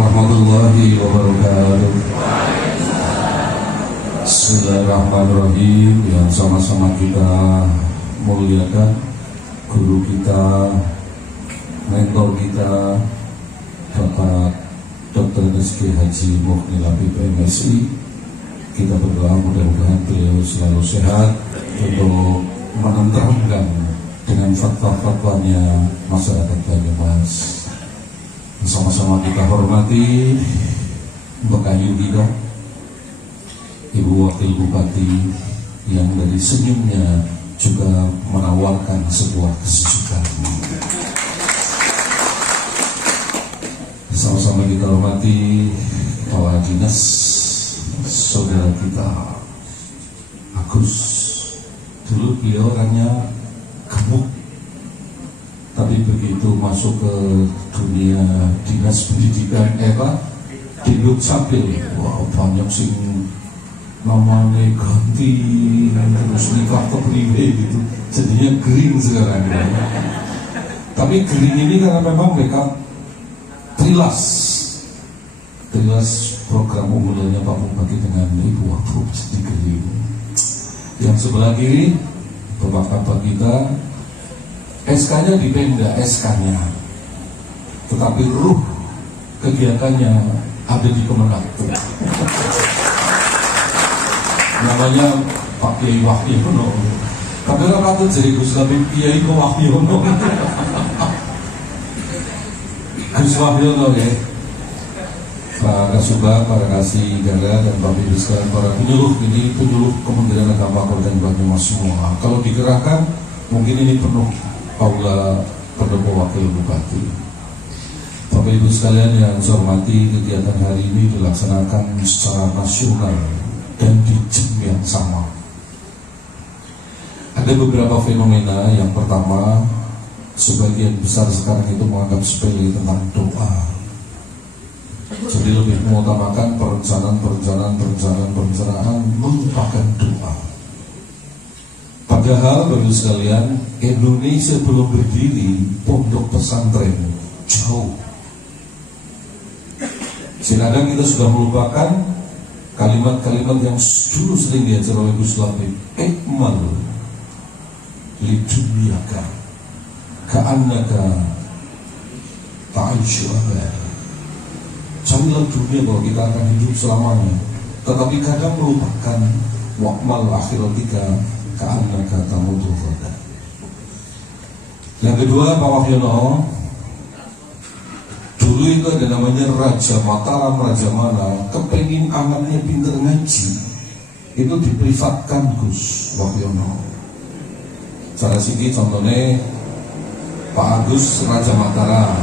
warahmatullahi wabarakatuh. Bismillahirrahmanirrahim. Yang sama-sama kita muliakan guru kita, mentor kita, Bapak Dr. Rizky Haji Mukhnil Habib MSI. Kita berdoa mudah-mudahan beliau selalu sehat untuk menenteramkan dengan fatwa-fatwanya masyarakat Banyumas. Sama-sama kita hormati Mbak Ayu Gida, Ibu Wakil Bupati, yang dari senyumnya juga menawarkan sebuah kesejukan. Sama-sama kita hormati Kepala Dinas saudara kita Agus. Dulu beliau orangnya gemuk, tapi begitu masuk ke dunia dinas pendidikan di Dukcapil, wah banyak sing namanya ganti, terus nikah kepriwe gitu, jadinya green sekarang ya. Tapi green ini karena memang mereka trilas program unggulannya Pak Bupati dengan Ibu Wakil jadi green. Yang sebelah kiri bapak-bapak kita, SK-nya di Pemda, SK-nya, tetapi ruh kegiatannya ada di Kemenang. Namanya Pak Kiai Wahyono. Tapi kalau patut jadi Gus Habib Kiai Wahyono. Gus Wahyono ya. Pak Kasubag, Pak Kasih Gala, dan Bapak Ibu sekalian, para penyuluh, ini penyuluh Kementerian Agama Kabupaten Banyumas semua. Kalau dikerahkan, mungkin ini penuh aula pendopo Wakil Bupati. Bapak Ibu sekalian yang saya hormati, kegiatan hari ini dilaksanakan secara nasional dan di jam yang sama. Ada beberapa fenomena. Yang pertama, sebagian besar sekarang itu menganggap sepele tentang doa. Jadi lebih mengutamakan perencanaan melupakan doa. Padahal bagi sekalian, Indonesia belum berdiri pondok pesantren jauh. Kadang kita sudah melupakan kalimat-kalimat yang dulu sering diajar oleh Gus Habib. Ikmal lidunyaka ka'annaka ta'ishu abad. Carilah dunia bahwa kita akan hidup selamanya, tetapi kadang melupakan wa'mal akhiratika ka'annaka tamutu ghadan. Yang kedua, Pak Wahyono, dulu itu ada namanya Raja Mataram, Raja mana, kepengin anaknya pinter ngaji, itu diprivatkan Gus Wahyono. Cara sini contohnya Pak Agus Raja Mataram,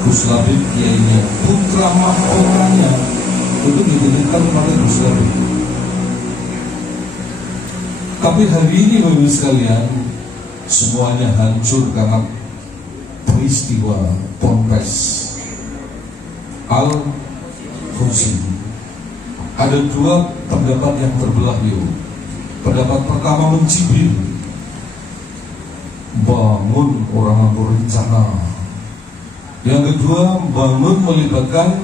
Gus Habib kiainya, putra mahkotanya itu dititipkan pada Gus Habib. Tapi hari ini Bapak sekalian, semuanya hancur karena peristiwa Ponpes Al-Hussein. Ada dua pendapat yang terbelah yuk. Pendapat pertama mencibir, bangun orang berencana. Yang kedua, bangun melibatkan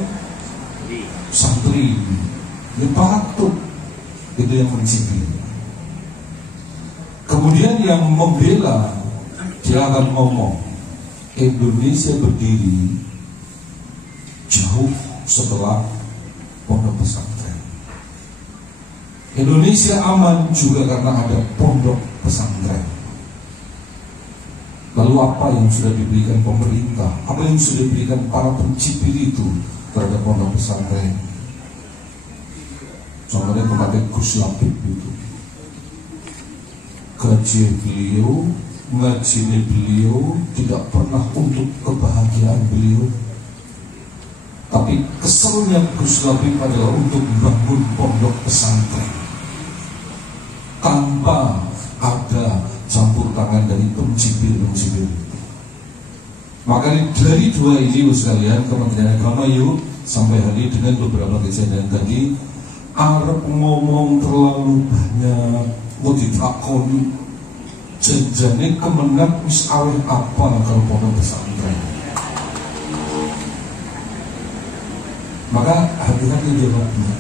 santri. Ya patut, itu yang mencibir. Kemudian yang membela, dia akan ngomong, Indonesia berdiri jauh setelah pondok pesantren. Indonesia aman juga karena ada pondok pesantren. Lalu apa yang sudah diberikan pemerintah, apa yang sudah diberikan para pencipir itu terhadap pondok pesantren? Contohnya kepada Gus Habib itu, gaji beliau, ngajinya beliau tidak pernah untuk kebahagiaan beliau, tapi keselnya Gus Habib adalah untuk membangun pondok pesantren tanpa ada campur tangan dari pencibir. Maka dari dua ini sekalian, Kementerian Agama yuk sampai hari dengan beberapa kejadian tadi, Arab ngomong terlalu banyak, mau ditakoni janjane Kemenak wis aweh apa kalau pondok pesantren. Maka hati-hati jawabnya.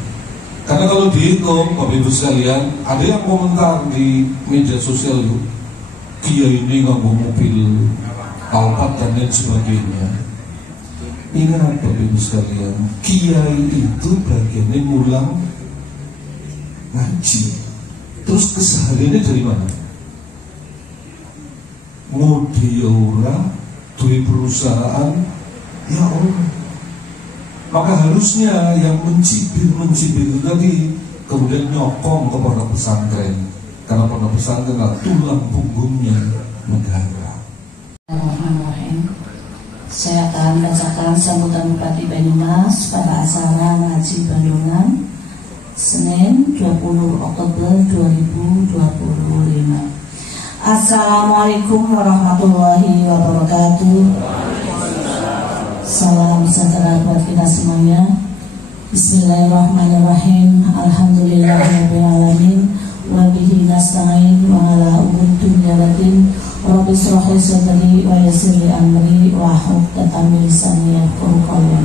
Karena kalau dihitung, Bapak Ibu sekalian, ada yang komentar di media sosial itu, Kiai ini nganggo mobil Alphard dan lain sebagainya. Ingat Bapak Ibu sekalian, Kiai itu bagiannya mulang ngaji. Terus kesehariannya dari mana? Ngudi orang, duit perusahaan, ya Allah. Maka harusnya yang mencibir itu tadi kemudian nyokong ke pondok pesantren, karena pondok pesantren adalah tulang punggungnya negara. Bismillahirrahmanirrahim. Saya akan bacakan sambutan Bupati Banyumas pada acara ngaji Bandungan Senin 20 Oktober 2025. Assalamualaikum warahmatullahi wabarakatuh. Salam sejahtera buat kita semuanya. Bismillahirrahmanirrahim. Alhamdulillahirabbil alamin. Wa bihi nasta'in wa ala umuri dunya waddin. Rabbi shrah li sadri wa yassir li amri wa hlul 'uqdatam min lisani yafqahu qawli.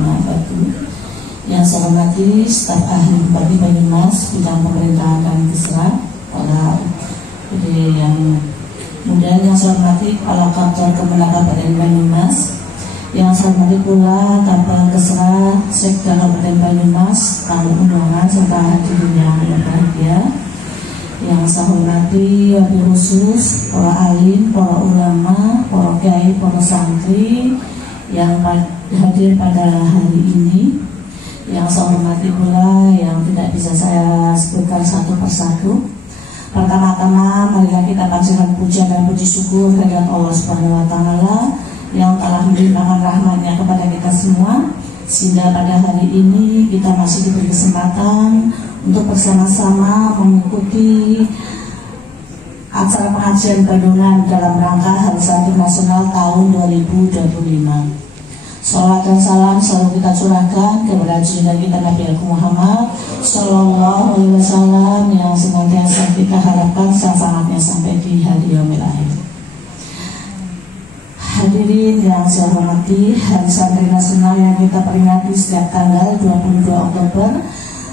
Yang saya hormati staf ahli Bupati Banyumas bidang pemerintahan dan Kisra, para yang muda, yang saya hormati Kepala Kantor Kemenang Kabupaten Banyumas, yang saya hormati pula Kapal Kesra Sekda Kabupaten Banyumas, tamu undangan serta hadirin yang berbahagia. Yang saya hormati wabil khusus para alim, para ulama, para kiai, para santri yang hadir pada hari ini. Yang saya hormati pula yang tidak bisa saya sebutkan satu persatu. Pertama-tama marilah kita panjatkan puja dan puji syukur kehadirat Allah Subhanahu wa taala yang telah memberikan rahmatnya kepada kita semua, sehingga pada hari ini kita masih diberi kesempatan untuk bersama-sama mengikuti acara pengajian Bandungan dalam rangka Hari Santri Nasional tahun 2025. Salawat dan salam selalu kita curahkan kepada junjungan kita Nabi Muhammad Sallallahu Alaihi Wasallam yang senantiasa kita harapkan syafaatnya sampai di hari yaumil akhir. Hadirin yang saya hormati, Hari Santri Nasional yang kita peringati setiap tanggal 22 Oktober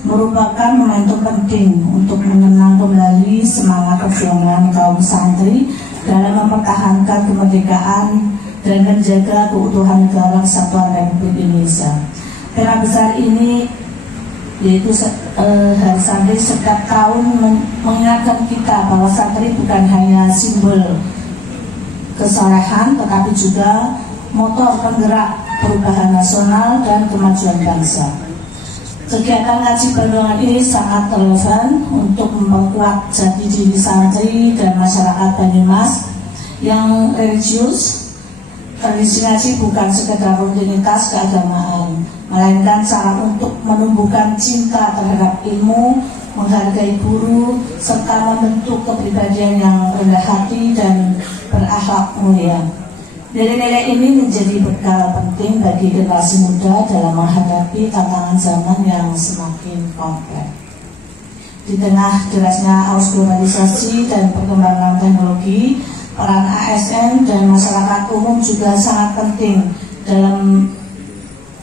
merupakan momentum penting untuk mengenang kembali semangat perjuangan kaum santri dalam mempertahankan kemerdekaan dan menjaga keutuhan negara Kesatuan Republik Indonesia. Tema besar ini yaitu Hari Santri setiap tahun mengingatkan kita bahwa santri bukan hanya simbol kesalehan, tetapi juga motor penggerak perubahan nasional dan kemajuan bangsa. Kegiatan ngaji Bandungan ini sangat relevan untuk memperkuat jati diri santri dan masyarakat Banyumas yang religius. Tradisi ngaji bukan sekedar rutinitas keagamaan, melainkan cara untuk menumbuhkan cinta terhadap ilmu, menghargai guru, serta membentuk kepribadian yang rendah hati dan berakhlak mulia. Nilai-nilai ini menjadi bekal penting bagi generasi muda dalam menghadapi tantangan zaman yang semakin kompleks. Di tengah derasnya arus globalisasi dan perkembangan teknologi, peran ASN dan masyarakat umum juga sangat penting dalam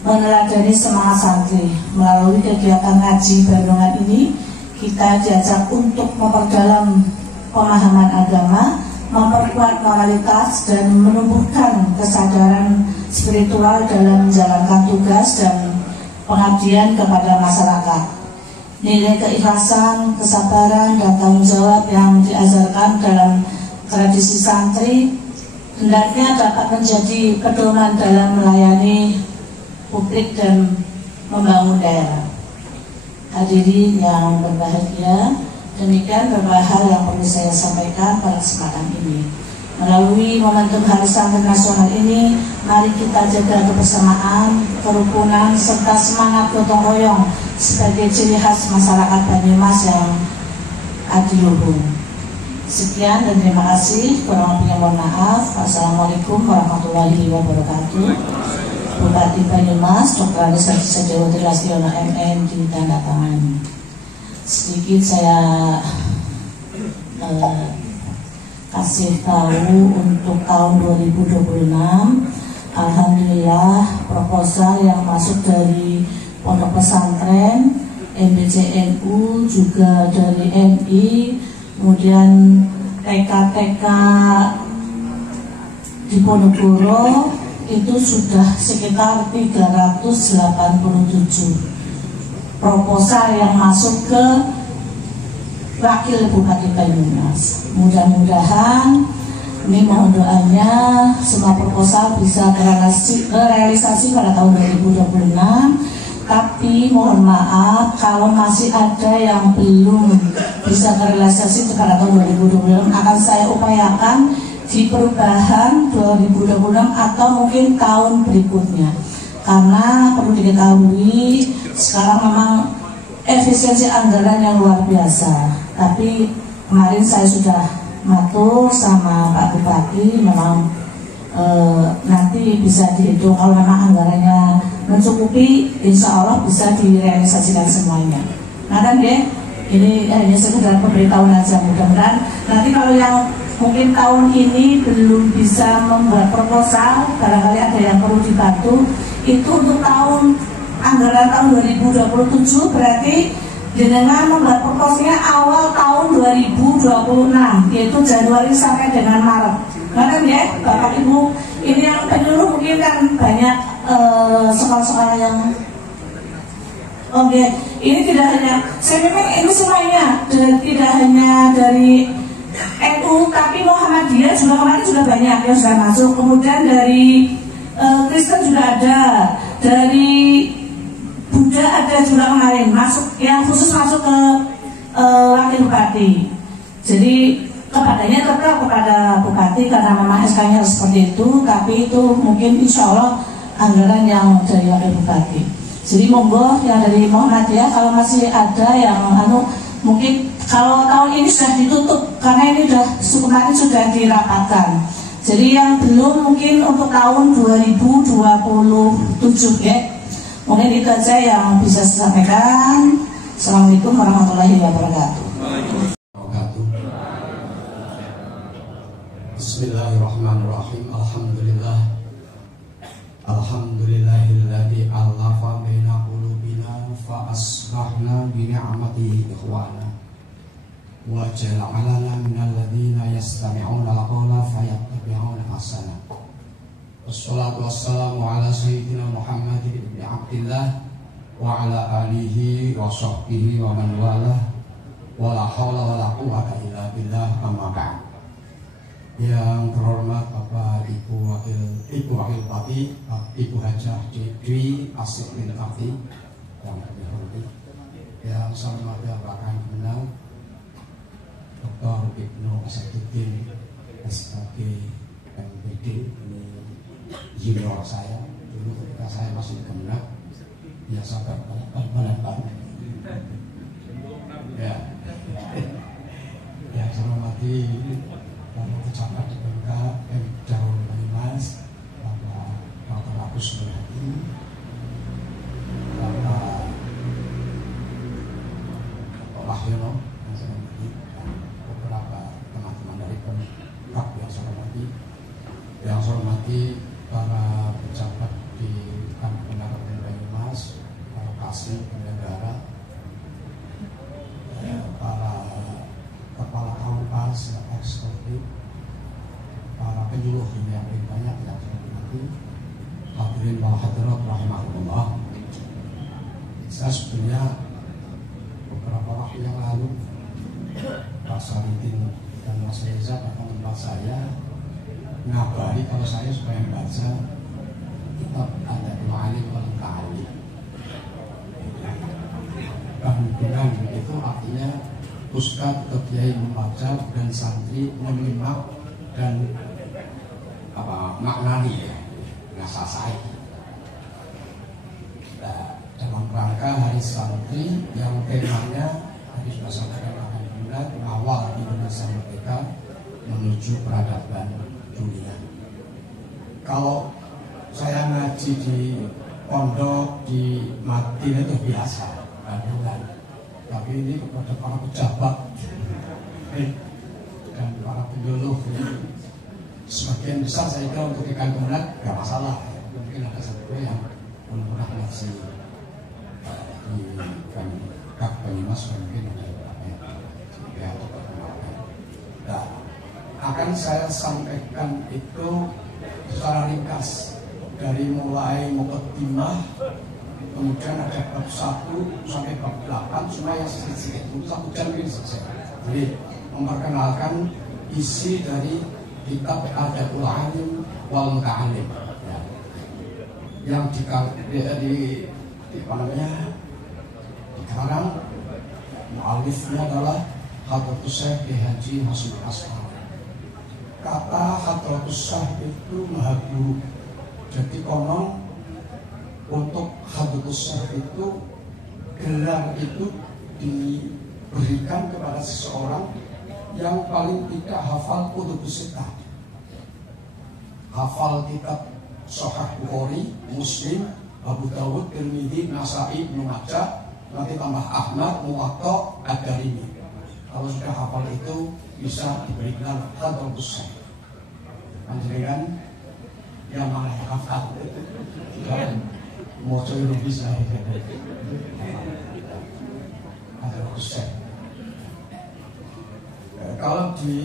meneladani semangat santri. Melalui kegiatan ngaji Bandungan ini, kita diajak untuk memperdalam pemahaman agama, memperkuat moralitas, dan menumbuhkan kesadaran spiritual dalam menjalankan tugas dan pengabdian kepada masyarakat. Nilai keikhlasan, kesabaran, dan tanggung jawab yang diajarkan dalam tradisi santri hendaknya dapat menjadi pedoman dalam melayani publik dan membangun daerah. Hadirin yang berbahagia, demikian beberapa hal yang perlu saya sampaikan pada kesempatan ini. Melalui momentum Hari Santri Nasional ini, mari kita jaga kebersamaan, kerukunan, serta semangat gotong royong sebagai ciri khas masyarakat Banyumas yang adiluhung. Sekian dan terima kasih. Kurang lebihnya mohon maaf. Assalamualaikum warahmatullahi wabarakatuh. Bupati Banyumas Dr. Andes Haji Sadewo Trilastiono MN ditandatangani. Sedikit saya kasih tahu untuk tahun 2026. Alhamdulillah proposal yang masuk dari pondok pesantren, MBCNU, juga dari MI, kemudian TK-TK di Ponorogo itu sudah sekitar 387 proposal yang masuk ke Wakil Bupati Banyumas. Mudah-mudahan ini mohon doanya semua proposal bisa terrealisasi pada tahun 2026. Tapi mohon maaf kalau masih ada yang belum bisa terrealisasi pada tahun 2026, akan saya upayakan di perubahan 2026 atau mungkin tahun berikutnya. Karena perlu diketahui sekarang memang efisiensi anggaran yang luar biasa. Tapi kemarin saya sudah matur sama Pak Bupati, memang nanti bisa dihitung kalau memang anggarannya mencukupi, insya Allah bisa direalisasikan semuanya. Nah kan ya, ini hanya sekedar pemberitahuan aja. Mudah-mudahan nanti kalau yang mungkin tahun ini belum bisa membuat proposal, barangkali ada yang perlu dibantu, itu untuk tahun anggaran tahun 2027 berarti dengan membuat proposalnya awal tahun 2026, yaitu Januari sampai dengan Maret. Karena ya Bapak Ibu, ini yang penyuluh mungkin kan banyak sekolah-sekolah yang ini tidak hanya, saya memang ini semuanya tidak hanya dari NU, tapi Muhammadiyah juga kemarin sudah banyak yang sudah masuk. Kemudian dari Kristen juga ada, dari Buddha ada juga kemarin masuk, yang khusus masuk ke Wakil Bupati. Jadi kepadanya tetap kepada Bupati karena memang SK-nya seperti itu, tapi itu mungkin insya Allah anggaran yang dari Wakil Bupati. Jadi monggo yang dari Muhammadiyah kalau masih ada yang mungkin kalau tahun ini sudah ditutup karena ini kemarin sudah dirapatkan. Jadi yang belum mungkin untuk tahun 2027 ya. Mungkin itu saja yang bisa saya sampaikan. Assalamualaikum warahmatullahi wabarakatuh. Bismillahirrahmanirrahim. Alhamdulillah. Alhamdulillahilladzi alafa baina qulubina fa asbahna bi ni'matihi ikhwana wa ja'alana minal ladzina yastami'una al-qawla fayattabi'una ahsana. Wassalatu wassalamu ala sayyidina Muhammadin ibn Abdillah wa ala alihi wa sahbihi wa man walah wa la hawla wa la quwwata illa billah, amma ba'd. Yang terhormat Bapak Ibu Wakil Bupati, Ibu Hajah Dwi Asik bin Kati, yang dihormati, yang saya hormati Bapak Kemenang Dr. Ibnu Asaduddin SKG MPD, ini junior saya dulu ketika saya masih di Kemenang, biasa berbalan-balan. Ya, saya hormati pejabat di PMK Daun Banyumas, Bapak Dr. Agus Muladi, Bapak Wahyono yang saya hormati, dan beberapa teman-teman dari Pemkab yang saya hormati, para pejabat di Kabupaten Banyumas, para kasih penyelenggara, para kepala kampas, eksekutif, para penyuluh yang paling banyak yang saya hormati, hadirin wal hadirat rahimahullah. Saya sebetulnya beberapa waktu yang lalu Pak Saridin dan Mas Reza datang tempat saya ngabari kalau saya supaya membaca kitab Adabul Alim wal Ta'alim. Bahkan itu artinya ustadz atau kiai membaca dan santri menyimak dan maknani ya, ngasasai. Nah, dalam rangka Hari Santri yang temanya tadi sudah sampaikan akan bulan awal Indonesia Merdeka menuju peradaban dunia. Kalau saya ngaji di pondok di Madinah itu biasa, bulan. Tapi ini kepada para pejabat dan para penyuluh, sebagian besar saya kira untuk ikan kemenang gak masalah. Mungkin ada satu yang belum pernah ngaji Mas mungkin ya, nah, akan saya sampaikan itu secara ringkas dari mulai muqaddimah, kemudian ada bab 1 sampai bab 8, semua yang sedikit itu 1 jam ini selesai. Jadi memperkenalkan isi dari kitab Adabul Alim wal Muta'alim ya. Yang dikarang mu'alifnya adalah Hadratus Syekh Haji Hasyim As'ari. Kata Hadratus Syekh itu maha guru. Jadi konon untuk Hadratus Syekh itu gelar itu diberikan kepada seseorang yang paling tidak hafal kutubus sittah, hafal kitab Sahih Bukhari, Muslim, Abu Dawud, Tirmidzi, Nasa'i, Ibnu Majah, nanti tambah Ahmad, Muwatta, Ad-Darimi. Kalau sudah hafal itu bisa diberikan Hadratus Syekh. Panjenengan yang mana hafal mau coba bisa Hadratus Syekh. Kalau di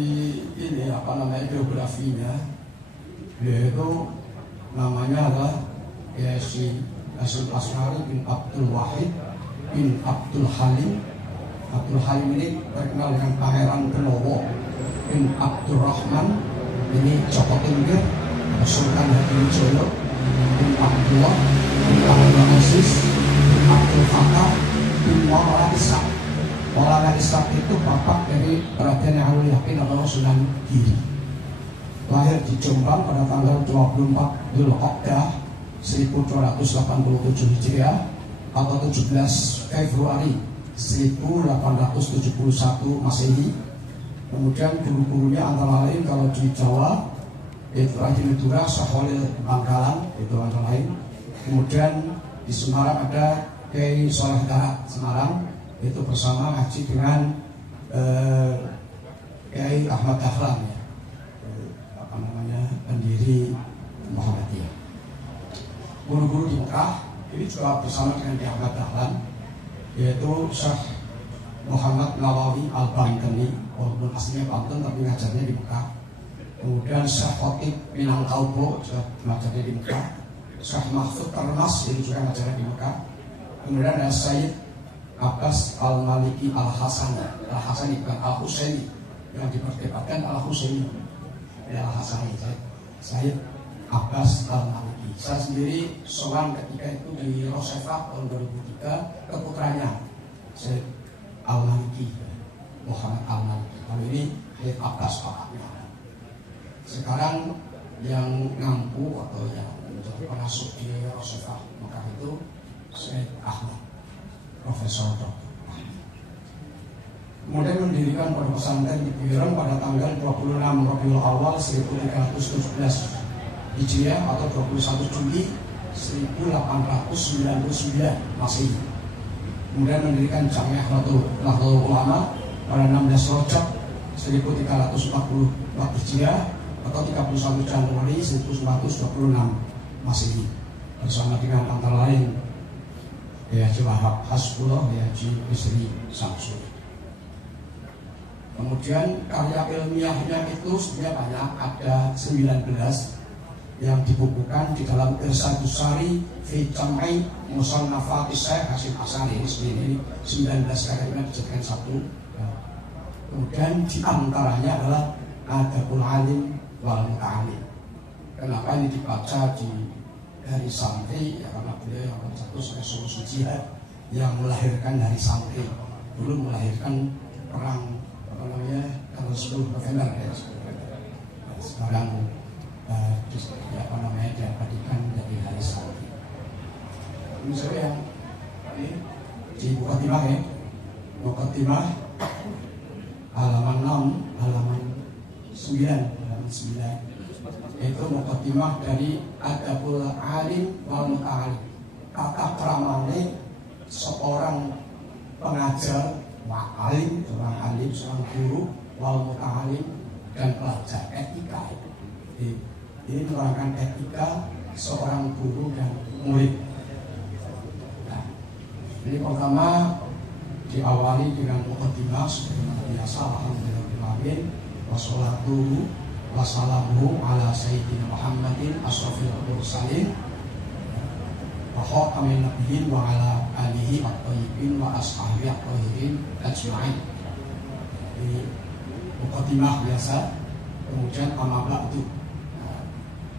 ini biografinya, yaitu namanya adalah Yasin Hasyim As'ari bin Abdul Wahid bin Abdul Halim. Abdul Halim ini terkenal dengan Pangeran Benowo bin Abdurrahman, ini Joko Tingkir, Sultan Hadiwijaya bin Abdullah bin Abdul Aziz bin Abdul Fattah bin Maulana Ishaq. Maulana Ishaq itu bapak dari Raden Alul Yakin atau Sunan Giri. Lahir di Jombang pada tanggal 24 Dzulqa'dah 1287 Hijriah atau 17 Februari 1871 Masehi. Kemudian guru-gurunya antara lain kalau di Jawa itu Haji Madura, Syahwalil Bangkalan itu antara lain. Kemudian di Semarang ada Kiai Soleh Darat Semarang, itu bersama ngaji dengan Kiai Ahmad Dahlan ya, pendiri Muhammadiyah. Guru-guru di Mekah ini juga bersama dengan Kiai Ahmad Dahlan, yaitu Syekh Muhammad Nawawi Al-Bantani, walaupun aslinya Banten tapi ngajarnya di Mekah. Kemudian Syekh Khotib Minangkabau juga ngajarnya di Mekah. Syekh Mahfud Termas ini juga ngajarnya di Mekah. Kemudian ada Sayyid Abbas Al-Maliki Al-Hasani. Al-Hasani bukan Al-Husaini, yang diperdebatkan Al-Husaini Al-Hasani. Sayyid Abbas Al-Maliki. Saya sendiri seorang ketika itu di Rosefah tahun 2003 ke putranya Sayyid Al-Maliki, Muhammad Al-Maliki. Kalau ini Sayyid Abbas bapaknya. Sekarang yang ngampu atau yang menjadi pengasuh di Rosefah Mekah itu Sayyid Ahmad, Profesor Dr. Kemudian mendirikan pondok pesantren di Bireng pada tanggal 26 Rabiul Awal 1317 Hijriah atau 21 Juli 1899 Masehi. Kemudian mendirikan Jamiah Nahdlatul Ulama pada 16 Rajab 1344 Hijriah atau 31 Januari 1926 Masehi, bersama dengan antara lain Haji Wahab Hasbullah, Haji Bisri Samsul. Kemudian karya ilmiahnya itu sebenarnya banyak, ada 19 yang dibukukan di dalam Irsyadus Sari fi Jam'i Musannafati Syekh Hasyim As'ari. Ini 19 karyanya dijadikan satu. Kemudian di antaranya adalah Adabul Alim wal Muta'alim. Kenapa ini dibaca dari santri? Ya karena beliau yang satu sebagai solusi jihad yang melahirkan dari santri, dulu melahirkan perang tanggal 10 November ya. Sekarang diabadikan menjadi hari santri. Ini saya yang di Muqaddimah ya, Muqaddimah halaman 6, halaman 9 itu Muqaddimah dari Adabul Alim wal Muta'alim. Tata kramane seorang pengajar, alim, seorang alim, seorang guru, wal muta'alim, dan pelajar, etika. Ini menerangkan etika seorang guru dan murid. Nah, ini pertama diawali dengan muqaddimah sebagaimana biasa. Alhamdulillahirabbil wassalatu wassalamu ala sayyidina Muhammadin asrofil mursalin wa khatamin nabiyyin wa ala alihi at-thayyibin wa ashabihi at-thahirin ajma'in. Di muqaddimah biasa, kemudian amma ba'du.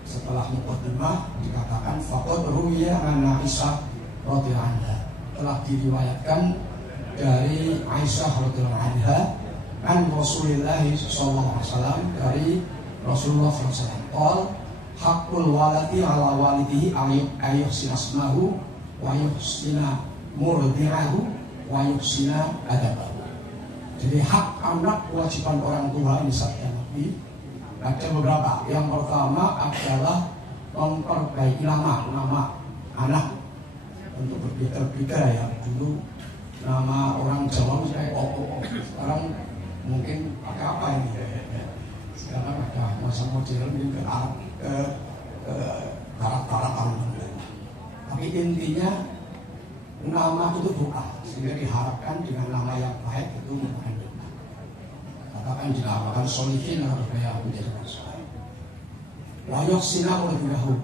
Setelah muqaddimah dikatakan faqad ruwiya an Aisyah radhiyallahu anha, telah diriwayatkan dari Aisyah radhiyallahu anha an Rasulullah sallallahu alaihi wasallam, dari Rasulullah sallallahu alaihi wasallam qol haqqul waladi ala walidihi ayyuhsina asmahu wa yuhsina murdi'ahu wa yuhsina adabahu. Jadi hak anak, kewajiban orang tua ini sabda Nabi ada beberapa. Yang pertama adalah memperbaiki nama anak. Untuk berbeda-beda ya. Dulu nama orang Jawa misalnya sekarang mungkin pakai apa ini? Sekarang ada masa modern mungkin ke barat-baratan. Tapi intinya nama itu bukan, sehingga diharapkan dengan nama yang baik itu bukan doa. Katakan dinamakan solihin atau supaya menjadi soleh. Wayok sinar lebih dahulu.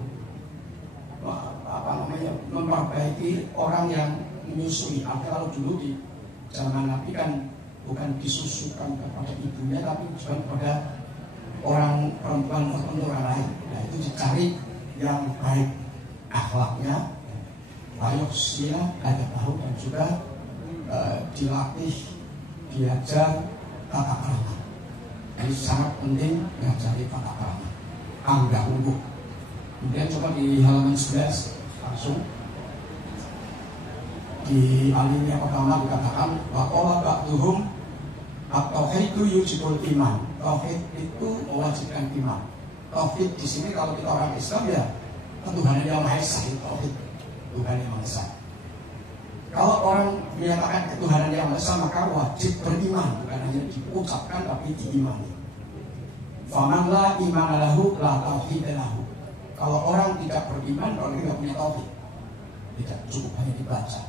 Memperbaiki orang yang menyusui. Kalau dulu di zaman Nabi kan bukan disusukan kepada ibunya, tapi kepada orang perempuan tertentu orang lain. Nah itu dicari yang baik akhlaknya, layak sila, ada tahu, dan juga dilatih, diajar tata krama. Jadi sangat penting mengajari tata krama, anggap unggul. Kemudian coba di halaman 11 langsung di alinea pertama dikatakan waqala ba'duhum at-tauhidu yujibul iman. Tauhid itu mewajibkan iman. Tauhid di sini kalau kita orang Islam ya ketuhanan yang Maha Esa, tauhid Tuhan yang Maha Esa. Kalau orang menyatakan ketuhanan yang Maha Esa maka wajib beriman, bukan hanya diucapkan tapi diimani. Faman la imana lahu la tauhid lahu. Kalau orang tidak beriman, kalau tidak punya tauhid, tidak cukup hanya dibaca.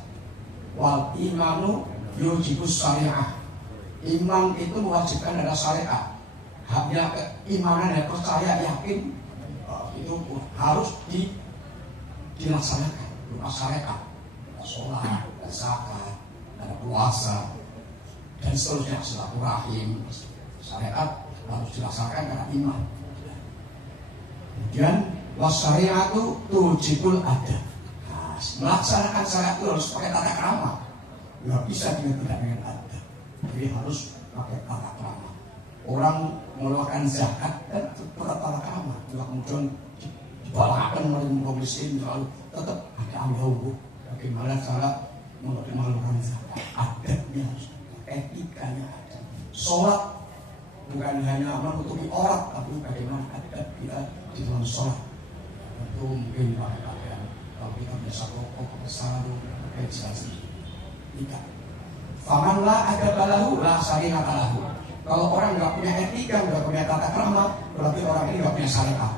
Wal imanu yujibus syariah. Iman itu mewajibkan ada syariat. Hanya keimanan dan percaya yakin itu harus dilaksanakan. Berupa syariat, ada sholat, ada zakat, ada puasa, dan seterusnya, silaturahim. Syariat harus dilaksanakan karena iman. Kemudian wasyariatu tujibul adab. Nah, melaksanakan syariat itu harus pakai tata krama. Nggak bisa tidak dengan adab. Jadi harus pakai tata krama. Orang mengeluarkan zakat dan pakai tata krama. Juga kemudian dibalakan oleh miskin, lalu tetap ada ambil. Bagaimana cara mengeluarkan zakat? Adabnya harus, etikanya ada. Sholat bukan hanya menutupi aurat, tapi bagaimana adab kita di dalam sholat. Itu mungkin pakai pakaian. Kalau kita biasa rokok, sarung, pakai jelas tidak. Faman la adab lahu la syariat lahu. Kalau orang nggak punya etika, nggak punya tata krama, berarti orang ini nggak punya syariat.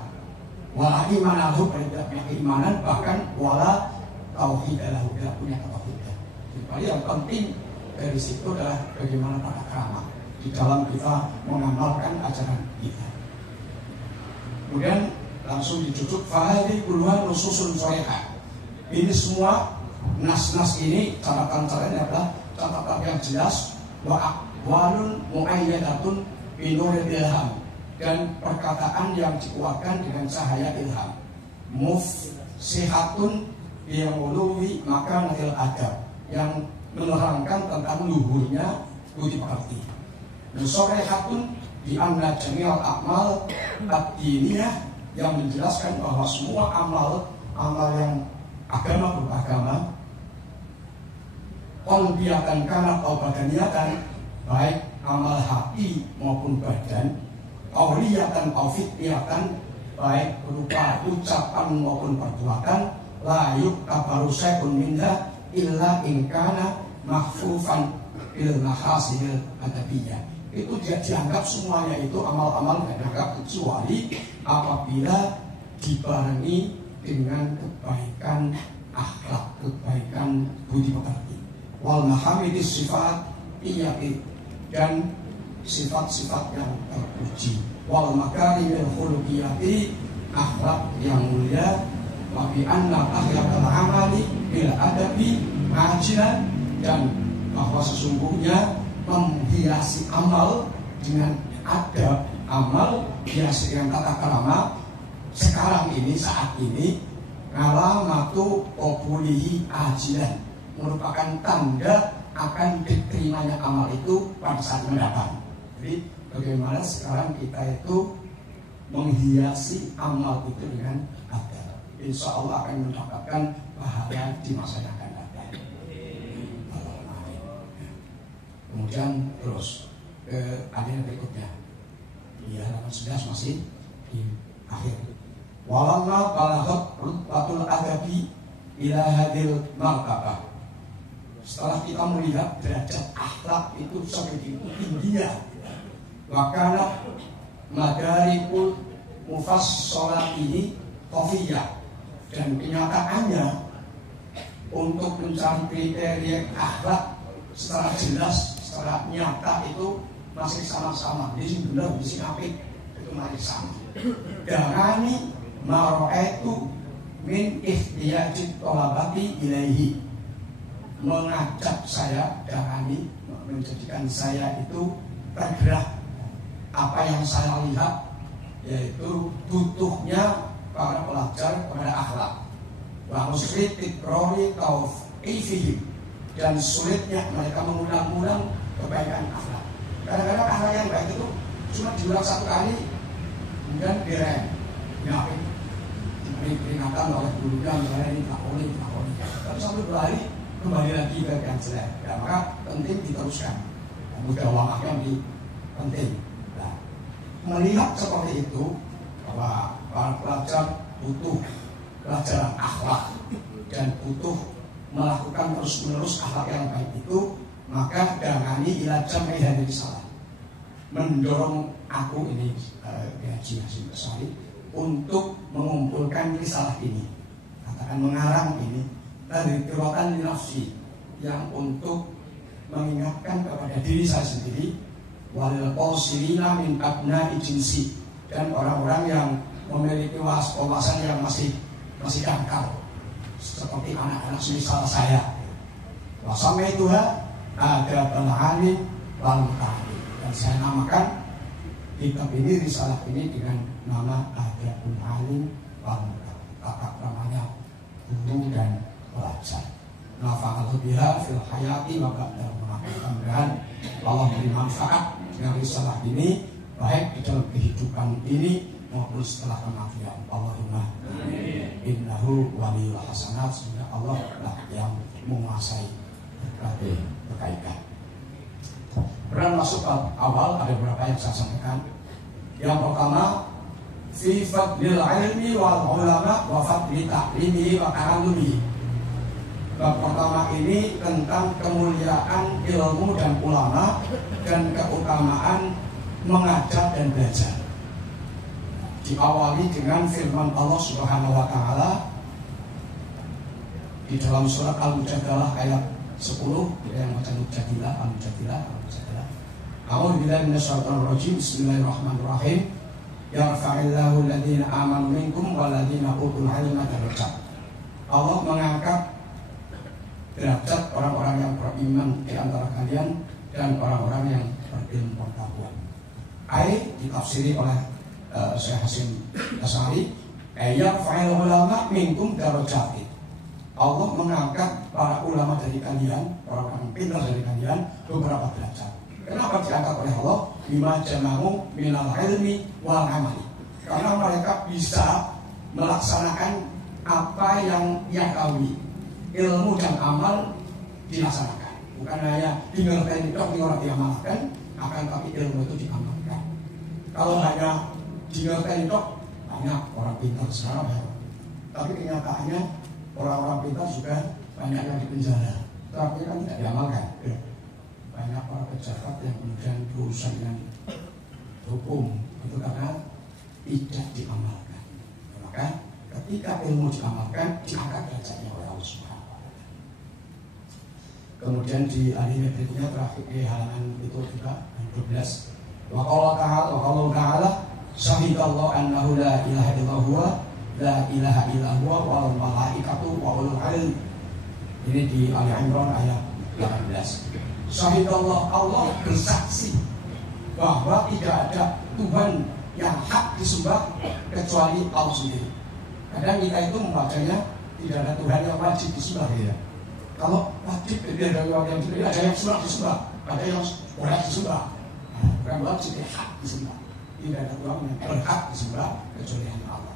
Wala iman lahu, tidak punya keimanan, bahkan wala tauhid lahu, tidak punya tauhid. Jadi yang penting dari situ adalah bagaimana tata krama di dalam kita mengamalkan ajaran kita. Kemudian langsung dicucuk fahadi puluhan nususun shorihah. Ini semua nas-nas ini catatan-catatannya adalah catatan yang jelas wa aqwalun muayyadatun binuril ilham, dan perkataan yang dikuatkan dengan cahaya ilham. Mufsihatun bi'uluwi makanatil adab, yang menerangkan tentang luhurnya budi pekerti. Musorehatun di anna jami'al a'mal ad-diniyah, yang menjelaskan bahwa semua amal yang agama beragama, qalbiyatan kana atau badaniyatan, baik amal hati maupun badan, qauliyatan atau fi'liyatan, baik berupa ucapan maupun perbuatan, la yuktabaru syai'un minha illa in kana mahfufan bil mahasinil adabiyah. Itu dianggap semuanya itu amal-amal yang dianggap kecuali apabila dibarengi dengan kebaikan akhlak, kebaikan budi pekerti. wal mahamidis sifat iyati, dan sifat-sifat yang terpuji, wal makarimil khuluqiyati, akhlak yang mulia, wa bi anna akhlaqal amali bil adabi ajilan, dan bahwa sesungguhnya menghiasi amal dengan adab, amal hiasi dengan tata krama sekarang ini, saat ini, alamatu qabulihi ajilan, merupakan tanda akan diterimanya amal itu pada saat mendatang. Jadi bagaimana sekarang kita itu menghiasi amal itu dengan adab, insya Allah akan mendapatkan pahala di masa yang akan datang. Kemudian terus ke adanya berikutnya, ya halaman 11 masih di akhir. Walamma balaghat rutbatul adabi ila hadil martabah. Setelah kita melihat derajat akhlak itu sebegitu tingginya, wakana madarikul mufassalatihi qafiyah, dan kenyataannya untuk mencari kriteria akhlak secara jelas, secara nyata itu masih sama-sama. Di sini benar, di sini apik, itu masih sama. Dangani maro'etu min ihtiyajit tolabati ilaihi, mengajak saya, dangani menjadikan saya itu tergerak apa yang saya lihat, yaitu butuhnya para pelajar kepada akhlak, wa musrid tikrori tauqifihim, dan sulitnya mereka mengulang-ulang kebaikan akhlak. Kadang-kadang akhlak yang baik itu cuma diulang satu kali, kemudian direm, nyapin, diberi peringatan oleh gurunya, misalnya ini tak boleh. Tapi sampai 2 hari kembali lagi ke yang jelek. Ya, maka penting diteruskan. Mudah wakaknya lebih penting. Nah, melihat seperti itu, bahwa para pelajar butuh pelajaran akhlak dan butuh melakukan terus-menerus akhlak yang baik itu, maka dangani ila jam'i hadhihi risalah, mendorong aku ini Haji Hasyim Asy'ari untuk mengumpulkan risalah ini, katakan mengarang ini, dari kirotan nafsi, yang untuk mengingatkan kepada diri saya sendiri, walil qasilina min abna'i jinsi, dan orang-orang yang memiliki wawasan yang masih dangkal, seperti anak-anak semisal saya. Wasamai Tuhan ada belahani wal mutahari, dan saya namakan kitab ini, risalah ini dengan nama Adabul Alim wal Mutahari, tata kramanya guru dan pelajar. Nafa'alhu biha fil hayati wa ba'da. Mudah-mudahan Allah beri manfaat dengan risalah ini, baik di dalam kehidupan ini maupun setelah kematian. Allahumma innahu waliyul hasanat, sehingga Allah lah yang menguasai berbagai kebaikan. Kemudian masuk awal, ada beberapa yang saya sampaikan. Yang pertama, fi fadlil ilmi wal ulama wa fadli ta'limihi wa ta'allumihi. Bab pertama ini tentang kemuliaan ilmu dan ulama dan keutamaan mengajar dan belajar. Diawali dengan firman Allah Subhanahu wa taala di dalam surat Al-Mujadalah ayat 10, yang baca Mujadilah, Al-Mujadilah. A'udzu billahi minasyaitonir rajim. Bismillahirrahmanirrahim. Yarfa'illahu alladziina aamanu minkum walladziina utul ilma darajat. Allah mengangkat derajat orang-orang yang beriman di antara kalian dan orang-orang yang berilmu pengetahuan. Ayat ditafsiri oleh Syekh Hasyim Asy'ari, yarfa'il ulama minkum darajatin. Allah mengangkat para ulama dari kalian, orang-orang pintar dari kalian, beberapa derajat. Kenapa diangkat oleh Allah? Bima jama'u minal ilmi wal amali. Karena mereka bisa melaksanakan apa yang ia ketahui, ilmu dan amal dilaksanakan. Bukan hanya dengarkan itu orang diamalkan, akan tapi ilmu itu diamalkan. Kalau hanya dengarkan itu, banyak orang pintar sekarang ya. Tapi kenyataannya orang-orang pintar juga banyak yang di penjara, tapi kan tidak diamalkan. Banyak para pejabat yang kemudian berurusan dengan hukum itu karena tidak diamalkan. Maka ketika ilmu diamalkan, diangkat derajatnya oleh Allah Subhanahu wa taala. Kemudian di alinea berikutnya terakhir di halaman itu juga 12. Wa qala ta'ala syahidallahu annahu la ilaha illa huwa la ilaha illa huwa wal malaikatu wa ulul ilm. Ini di Ali Imran ayat 18. Syahidallah, Allah bersaksi bahwa tidak ada Tuhan yang hak disembah kecuali Allah sendiri. Kadang kita itu membacanya tidak ada Tuhan yang wajib disembah ya. Kalau wajib tidak ada yang disembah, ada yang sunnah disembah, ada yang boleh disembah. Bukan wajib, hak disembah. Tidak ada Tuhan yang berhak disembah kecuali hanya Allah.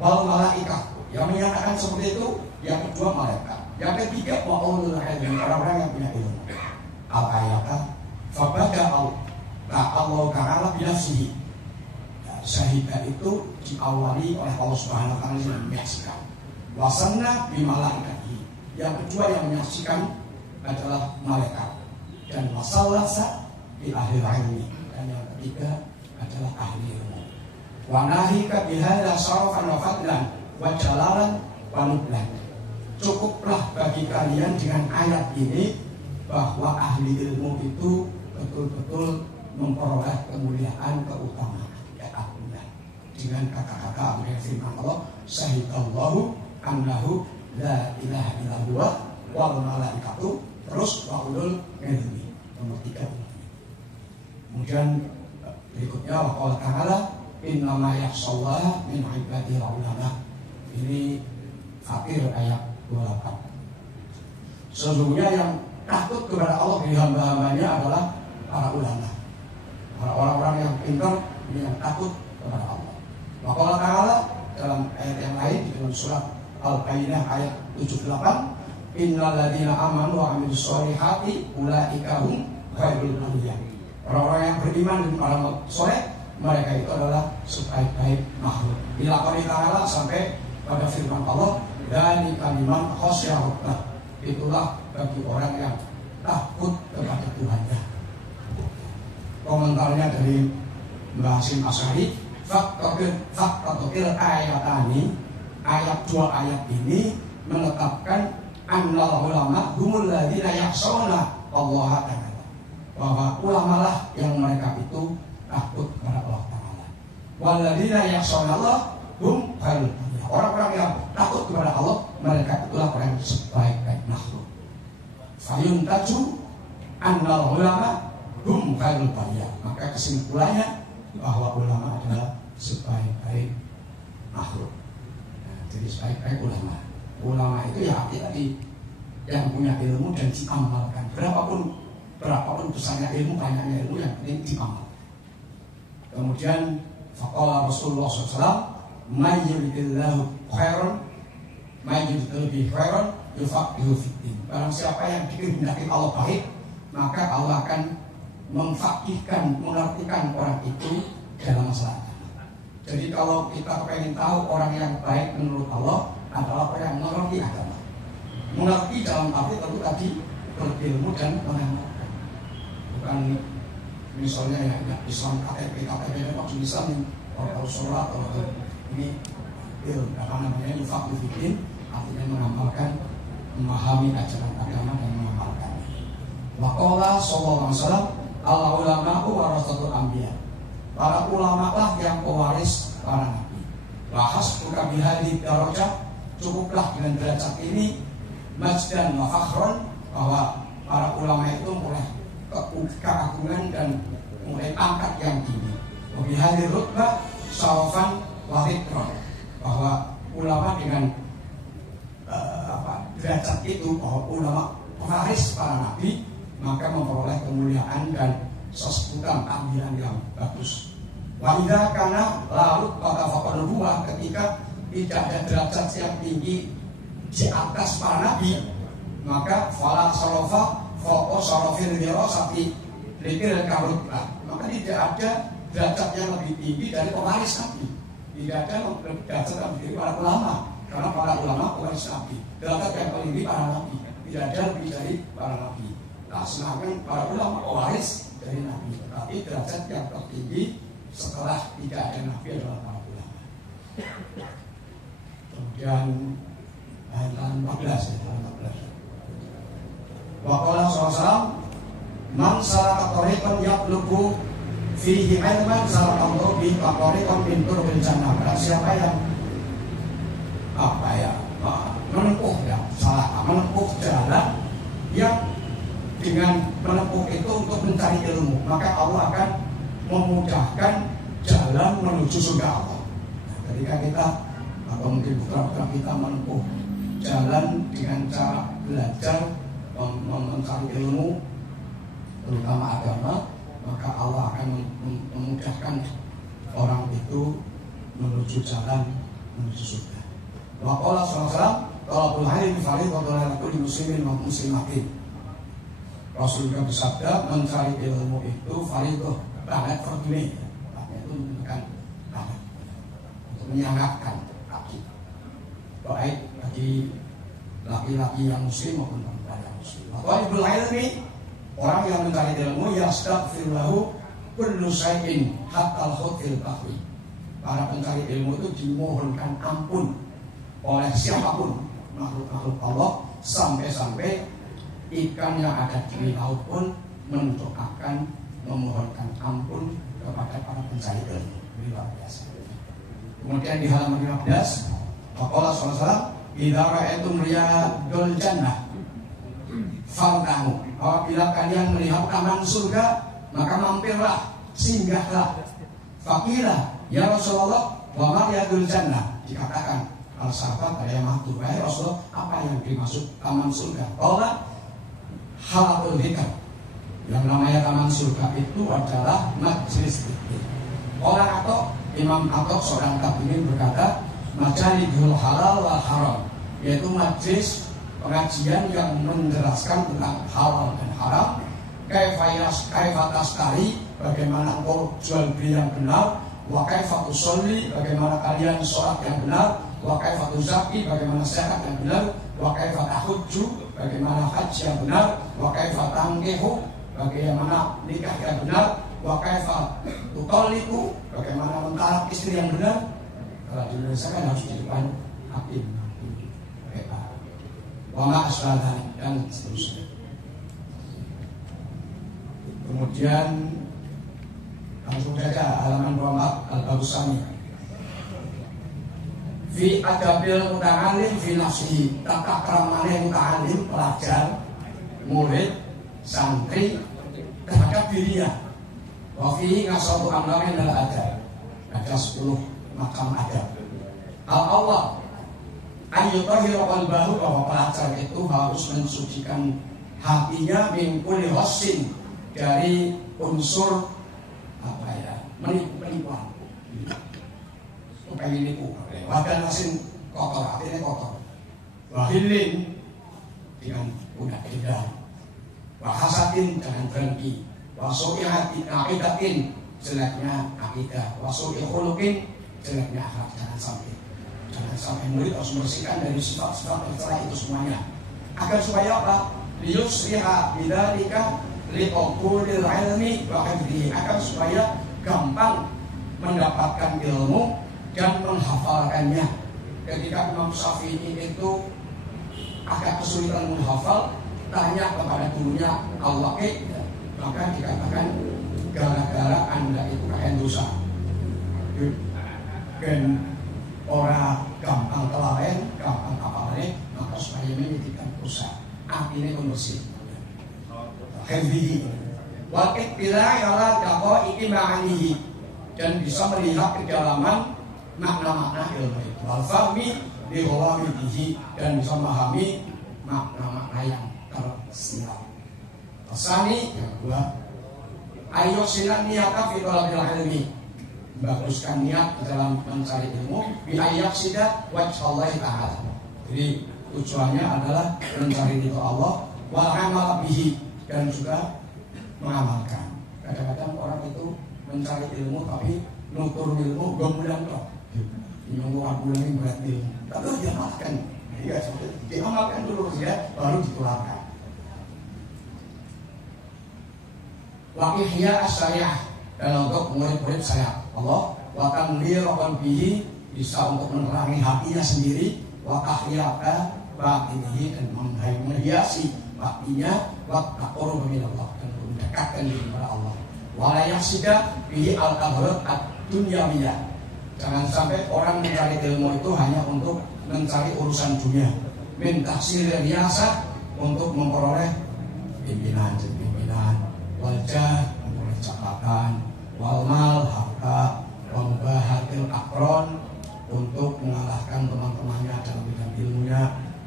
Wal malaikat, yang menyatakan seperti itu yang kedua malaikat. Yang ketiga wa ulul ilmi, orang-orang yang punya ilmu. Al-ayata fabada Allah Ta'ala binafsihi. Syahidah itu diawali oleh Allah Subhanahu wa Ta'ala yang menyaksikan. Wasanna bimalaikatihi. Yang kedua yang menyaksikan adalah malaikat. Dan wasallasa bi ahli ilmi. Dan yang ketiga adalah ahli ilmu. Wa nahika bihadza syarafan wa fadlan wa jalalan wa nublan. Cukuplah bagi kalian dengan ayat ini bahwa ahli ilmu itu betul-betul memperoleh kemuliaan, keutamaan, keagungan. Dengan kata-kata yang firman Allah, syahidallahu annahu la ilaha illa huwa wal malaikatu, terus wa ulul ilmi. Nomor 3. Kemudian berikutnya Allah Ta'ala innama yakhshallaha min ibadil ulama. Ini Fatir ayat 28. Sesungguhnya yang takut kepada Allah di hamba-hambanya adalah para ulama, para orang-orang yang pintar, yang takut kepada Allah. Maka Allah Ta'ala dalam ayat yang lain di dalam surat Al-Bayyinah ayat 78, innal ladzina amanu wa amilus sholihati ulaika hum khairul bariyah. Orang-orang yang beriman dan beramal soleh, mereka itu adalah sebaik-baik makhluk. Dilakoni Ta'ala sampai pada firman Allah, dan kaliman khosya rabbah, itulah bagi orang yang takut kepada Tuhannya. Komentarnya dari Mbah Hasyim Asy'ari, faktatil ayatani, ayat 2 ayat ini menetapkan annal ulama humul ladzina yakhshawna Allah Ta'ala, bahwa ulamalah yang mereka itu takut kepada Allah Ta'ala. Wal ladzina yakhshawna Allah hum khairul bariyah. Orang-orang yang takut kepada Allah, mereka itulah orang yang sebaik-baik makhluk. Fayuntaju annal ulama hum khairul bariyah. Maka kesimpulannya bahwa ulama adalah sebaik-baik makhluk. Nah, jadi sebaik-baik ulama. Ulama itu ya tadi yang punya ilmu dan diamalkan. Berapapun besarnya ilmu, banyaknya ilmu, yang penting diamalkan. Kemudian faqala Rasulullah SAW, may yuridillahu khairan yufaqihu fiddin. Barang siapa yang dikehendaki Allah baik, maka Allah akan memfaqihkan, mengertikan orang itu dalam masalah agama. Jadi kalau kita pengen tahu orang yang baik menurut Allah adalah orang yang mengerti agama. Mengerti dalam arti tentu tadi berilmu dan mengamalkan. Bukan misalnya ya Islam KTP itu maksud Islam atau sholat atau ini apa namanya yufaqihu fiddin, artinya mengamalkan, memahami ajaran agama dan mengamalkan. Waqala sallallahu alaihi wasallam, al ulama'u warasatul anbiya. Para ulama lah yang pewaris para nabi. Bahas buka bihadi darajah, cukuplah dengan derajat ini majdan wa fakhron, bahwa para ulama itu mulai keagungan dan mulai pangkat yang tinggi. Wa bihadi rutbah syarafan wa hikran, bahwa ulama dengan derajat itu, bahwa ulama pewaris para nabi, maka memperoleh kemuliaan dan sesebutan panggilan yang bagus. Wahida karena lalu pada faktor nubuwah, ketika tidak ada derajat yang tinggi di atas para nabi, maka fala sarafa faqo sarafil wirasati likil karutlah, maka tidak ada derajat yang lebih tinggi dari pewaris nabi. Tidak ada derajat yang lebih tinggi para ulama, karena para ulama pewaris nabi. Derajat yang paling tinggi para nabi, tidak ada lebih dari para nabi. Nah, sedangkan para ulama pewaris dari nabi, tetapi derajat yang tertinggi setelah tidak ada nabi adalah para ulama. Kemudian halaman 14 ya, halaman 14. Wa qala sallallahu man salaka tariqan yaqlubu fihi ilman salakallahu bihi tariqan min turbil jannah. Siapa yang menempuh jalan yang dengan menempuh itu untuk mencari ilmu, maka Allah akan memudahkan jalan menuju surga Allah. Nah, ketika kita atau mungkin putra-putra kita menempuh jalan dengan cara belajar mencari ilmu terutama agama, maka Allah akan memudahkan orang itu menuju jalan menuju surga. Wa qala sallallahu talabul ilmi fardhatun 'ala kulli muslimin wa muslimatin. Rasul juga bersabda, mencari ilmu itu fardhu banget fardhu. Itu menunjukkan banget untuk menyangatkan kaki. Baik bagi laki-laki yang muslim maupun perempuan yang muslim. Talabul ilmi, orang yang mencari ilmu yastaghfirullahu kullu syai'in hatta al-khufil bahri. Para pencari ilmu itu dimohonkan ampun oleh siapapun makhluk-makhluk Allah, sampai-sampai ikan yang ada di laut pun mendoakan, memohonkan ampun kepada para pencari ilmu. Ini luar biasa. Kemudian di halaman 15, Faqala sallallahu idza ra'aytum riyadul jannah fartamu. Apabila kalian melihat taman surga, maka mampirlah, singgahlah. Faqila ya Rasulullah wa ma riyadul jannah. Dikatakan al sahabat ada yang matur, wahai Rasulullah, apa yang dimaksud taman surga? Qala halatul hikam. Yang namanya taman surga itu adalah majlis zikir. Orang atau Imam Atok seorang tabi'in berkata, majalidul halal wal haram, yaitu majlis pengajian yang menjelaskan tentang halal dan haram. Kaifatas tari, bagaimana engkau jual beli yang benar. Wa kaifatus sholli, bagaimana kalian sholat yang benar. Wa kaifatus zaki, bagaimana zakat yang benar. Wa kaifatah hujju, bagaimana haji yang benar. Wa kaifatangkihu, bagaimana nikah yang benar. Wa kaifatutoliku, bagaimana mentalak istri yang benar. Kalau di Indonesia kan harus di depan hakim. Wa ma'asradhan dan seterusnya. Kemudian langsung saja halaman 24 Al-Babusani. Fi adabil muta'alim fi nafsihi, tata keramane muta'alim, pelajar, murid, santri terhadap dirinya. Wa fihi ngasatu amlamin adalah adab. Ada 10 macam adab. Al-awwal ayyutahhiru qalbahu, bahwa pelajar itu harus mensucikan hatinya min kulli ghassin, dari unsur penipuan. Pengen nipu. Wadah nasin kotor, artinya kotor. Wahilin dengan udah dendam. Wahasatin dengan dengki. Wasu'ihatin aqidatin, jeleknya akidah. Wasu'i khuluqin, jeleknya akhlak. Jangan sampai murid harus membersihkan dari sifat-sifat yang salah itu semuanya. Agar supaya apa? Liyusriha bidzalika liqulil ilmi wa hifdhihi, agar supaya gampang mendapatkan ilmu dan menghafalkannya. Ketika Imam Syafi'i itu agak kesulitan menghafal, tanya kepada gurunya Al-Waqi', maka dikatakan gara-gara Anda itu kakek dosa dan orang gampang kelalen, gampang kapalnya, maka supaya menyedihkan dosa. Artinya pembersih. Hifdhihi wa ittila' ala daqaiqi ma'anihi, dan bisa melihat kedalaman makna-makna ilmu itu. Wal fahmi li ghawamihi, dan bisa memahami makna-makna yang tersirat. Asani yang kedua, ayo silan niata fi talabil ilmi, baguskan niat di dalam mencari ilmu, bi ayyaksida wajhallahi ta'ala. Jadi tujuannya adalah mencari ridho Allah, wal amal bihi, dan juga mengamalkan. Kadang-kadang orang itu mencari ilmu tapi nutur ilmu gomulan kok. Nunggu bulan ini berat ilmu. Tapi dia amalkan. Iya, diamalkan dulu ya, baru ditularkan. Wa ihya as-syariah, dan untuk murid-murid saya Allah, wa tanwir qalbihi, bisa untuk menerangi hatinya sendiri, wa tahyaka batinihi dan menghiasi baktinya wa taqarrub minallah dan mendekatkan diri kepada Allah. Wala yahsida bihi al-aghrad ad-dunyawiyah. Jangan sampai orang mencari ilmu itu hanya untuk mencari urusan dunia. Min tahsil riasa untuk memperoleh pimpinan, wajah, memperoleh jabatan, wal mal, harta, wambahatil akron untuk mengalahkan teman-temannya dalam bidang ilmunya,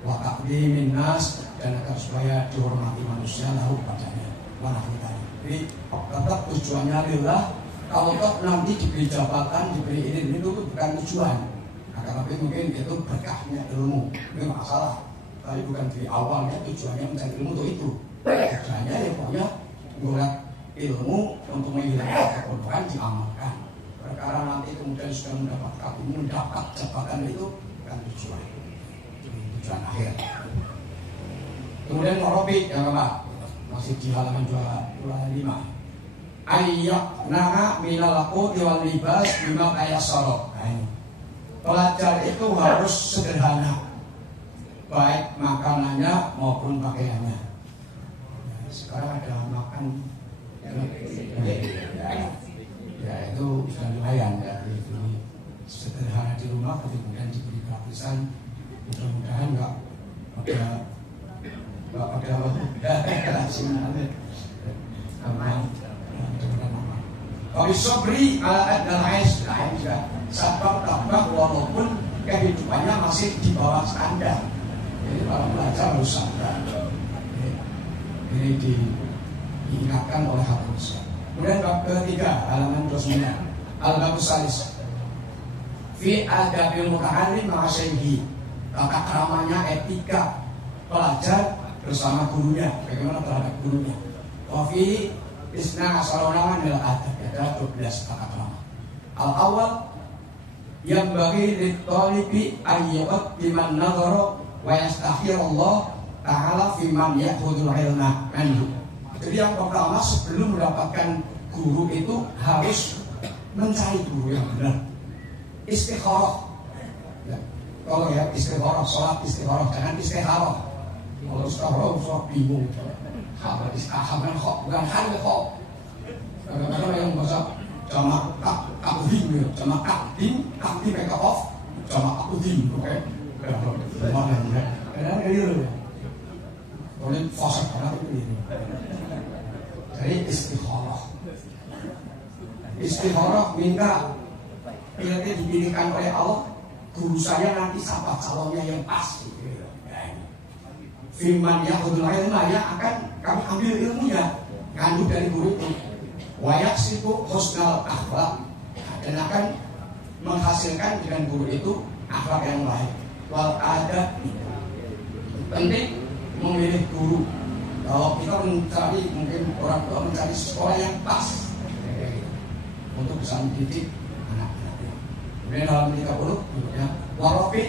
wa taqdimin nas dan agar supaya dihormati manusia lahu padanya. Jadi tetap tujuannya lillah. Kalau toh nanti diberi jabatan, diberi ini itu bukan tujuan. Akan tapi mungkin itu berkahnya ilmu. Ini masalah. Tapi bukan di awalnya tujuannya mencari ilmu untuk itu. Tujuannya ya pokoknya menggunakan ilmu untuk menghilangkan kebodohan diamalkan. Perkara nanti kemudian sudah mendapat jabatan itu bukan tujuan. Tujuan akhir. Kemudian Robi yang keempat masih di halaman 25. Ayyak naha minal aquti wal libas bima tayassara. Pelajar itu harus sederhana, baik makanannya maupun pakaiannya. Sekarang ada makan ya itu sudah lumayan ya. Sederhana di rumah, kemudian diberi gratisan. Mudah-mudahan nggak ada kalau sobri ala adal ais lain juga sabar tabah walaupun kehidupannya masih di bawah standar. Jadi para pelajar harus sabar. Ini diingatkan oleh Habibus. Kemudian bab ketiga halaman 29 al-babus salis fi adabil muta'allim ma'asyaihi, tata keramanya etika pelajar bersama gurunya, bagaimana terhadap gurunya. Wafi isna asalawan adalah adab, ada 12 tata krama. Al-awwal yang bagi litolibi ayyuat biman nadhara wa yastakhir Allah ta'ala fiman ya'khudul ilma anhu. Jadi yang pertama sebelum mendapatkan guru itu harus mencari guru yang benar. Istikharah. Ya. Kalau ya istikharah, sholat istikharah, jangan istikharah. Kalau istikharah usah bingung. Hal istikharah kok bukan hal kok. Kadang-kadang yang bahasa jamak takdim ya, jamak takdim make off, jamak takdim, oke? Kadang-kadang gitu. Kalau fase karena itu. Jadi istikharah. Istikharah minta bila dipilihkan oleh Allah, guru saya nanti siapa calonnya yang pas. Firman ya'khudul ilma, yang akan kami ambil ilmunya, ngandung dari guru itu. Wayak sibu husnal akhlak, dan akan menghasilkan dengan guru itu akhlak yang baik. Wal adab, penting memilih guru. Kalau kita mencari, mungkin orang tua mencari sekolah yang pas untuk bisa mendidik anak-anaknya. Kemudian dalam 30 berikutnya warofi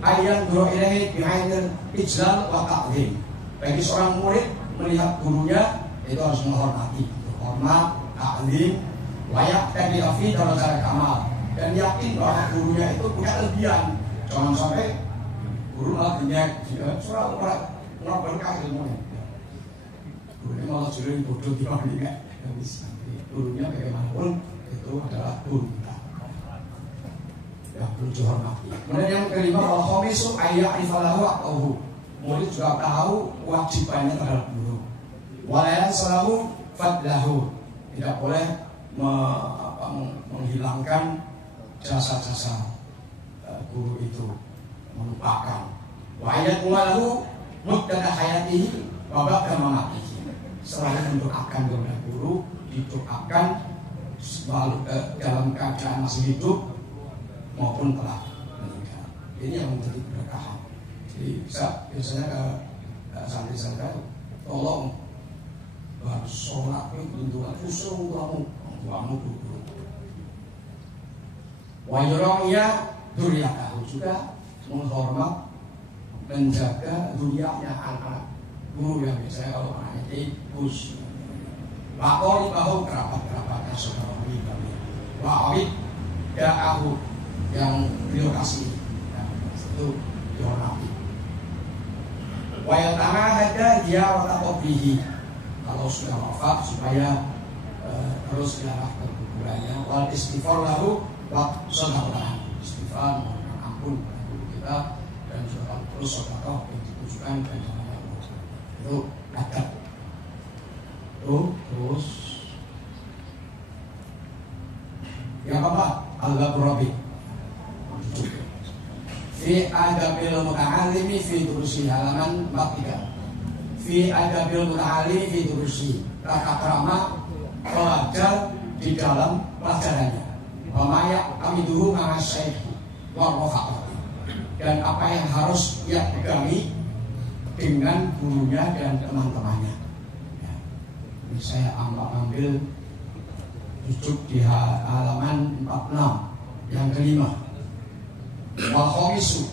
ayat guru ilahi bihainil ijlal wa ta'zim. Bagi seorang murid melihat gurunya itu harus menghormati, hormat, ta'zim, layak dan diafi dalam cara kamal, dan yakin bahwa gurunya itu punya kelebihan. Jangan sampai guru malah banyak surah orang berkah ilmunya. Gurunya malah jadi bodoh di bawah ini kan. Gurunya bagaimanapun itu adalah guru kita yang perlu dihormati. Kemudian yang kelima al-khamisu ayya'rifalahu waqtahu. Murid juga tahu kewajibannya terhadap guru. Walayan selalu fadlahu, tidak boleh menghilangkan jasa-jasa guru itu, melupakan. Wa ayat mualahu muddata hayatihi wa ba'da mamatihi. Selalu mendoakan kepada guru, didoakan dalam keadaan masih hidup maupun telah meninggal. Ini yang menjadi keberkahan. Jadi biasanya ke santri-santri, tolong harus sholat tuntunan khusus kamu guru. Wajrohnya duriyatahu, juga menghormat menjaga durianya anak guru yang biasanya kalau anaknya tikus. Wakori bahu kerabat-kerabatnya saudara kami. Wa'awid da'ahu yang beliau kasih, itu dihormati. Wa yata'ahada ziyarata qabrihi. Kalau sudah wafat supaya terus ziarah ke kuburannya. Wal istighfar lahu wa sedekah. Istighfar mohon ampun kepada guru kita dan juga terus sedekah yang ditujukan kepada Allah. Itu adab. Terus yang keempat, al-Ghafurabi. Fi adabil muta'alimi fi durusi halaman 43. Fi adabil muta'alimi fi durusi. Tata krama pelajar di dalam pelajarannya. Wa maya amiduhu ma'a syekh wa rafaqati. Dan apa yang harus ia pegangi dengan gurunya dan teman-temannya. Ya. Ini saya ambil duduk di halaman 46 yang kelima. Wal khamisu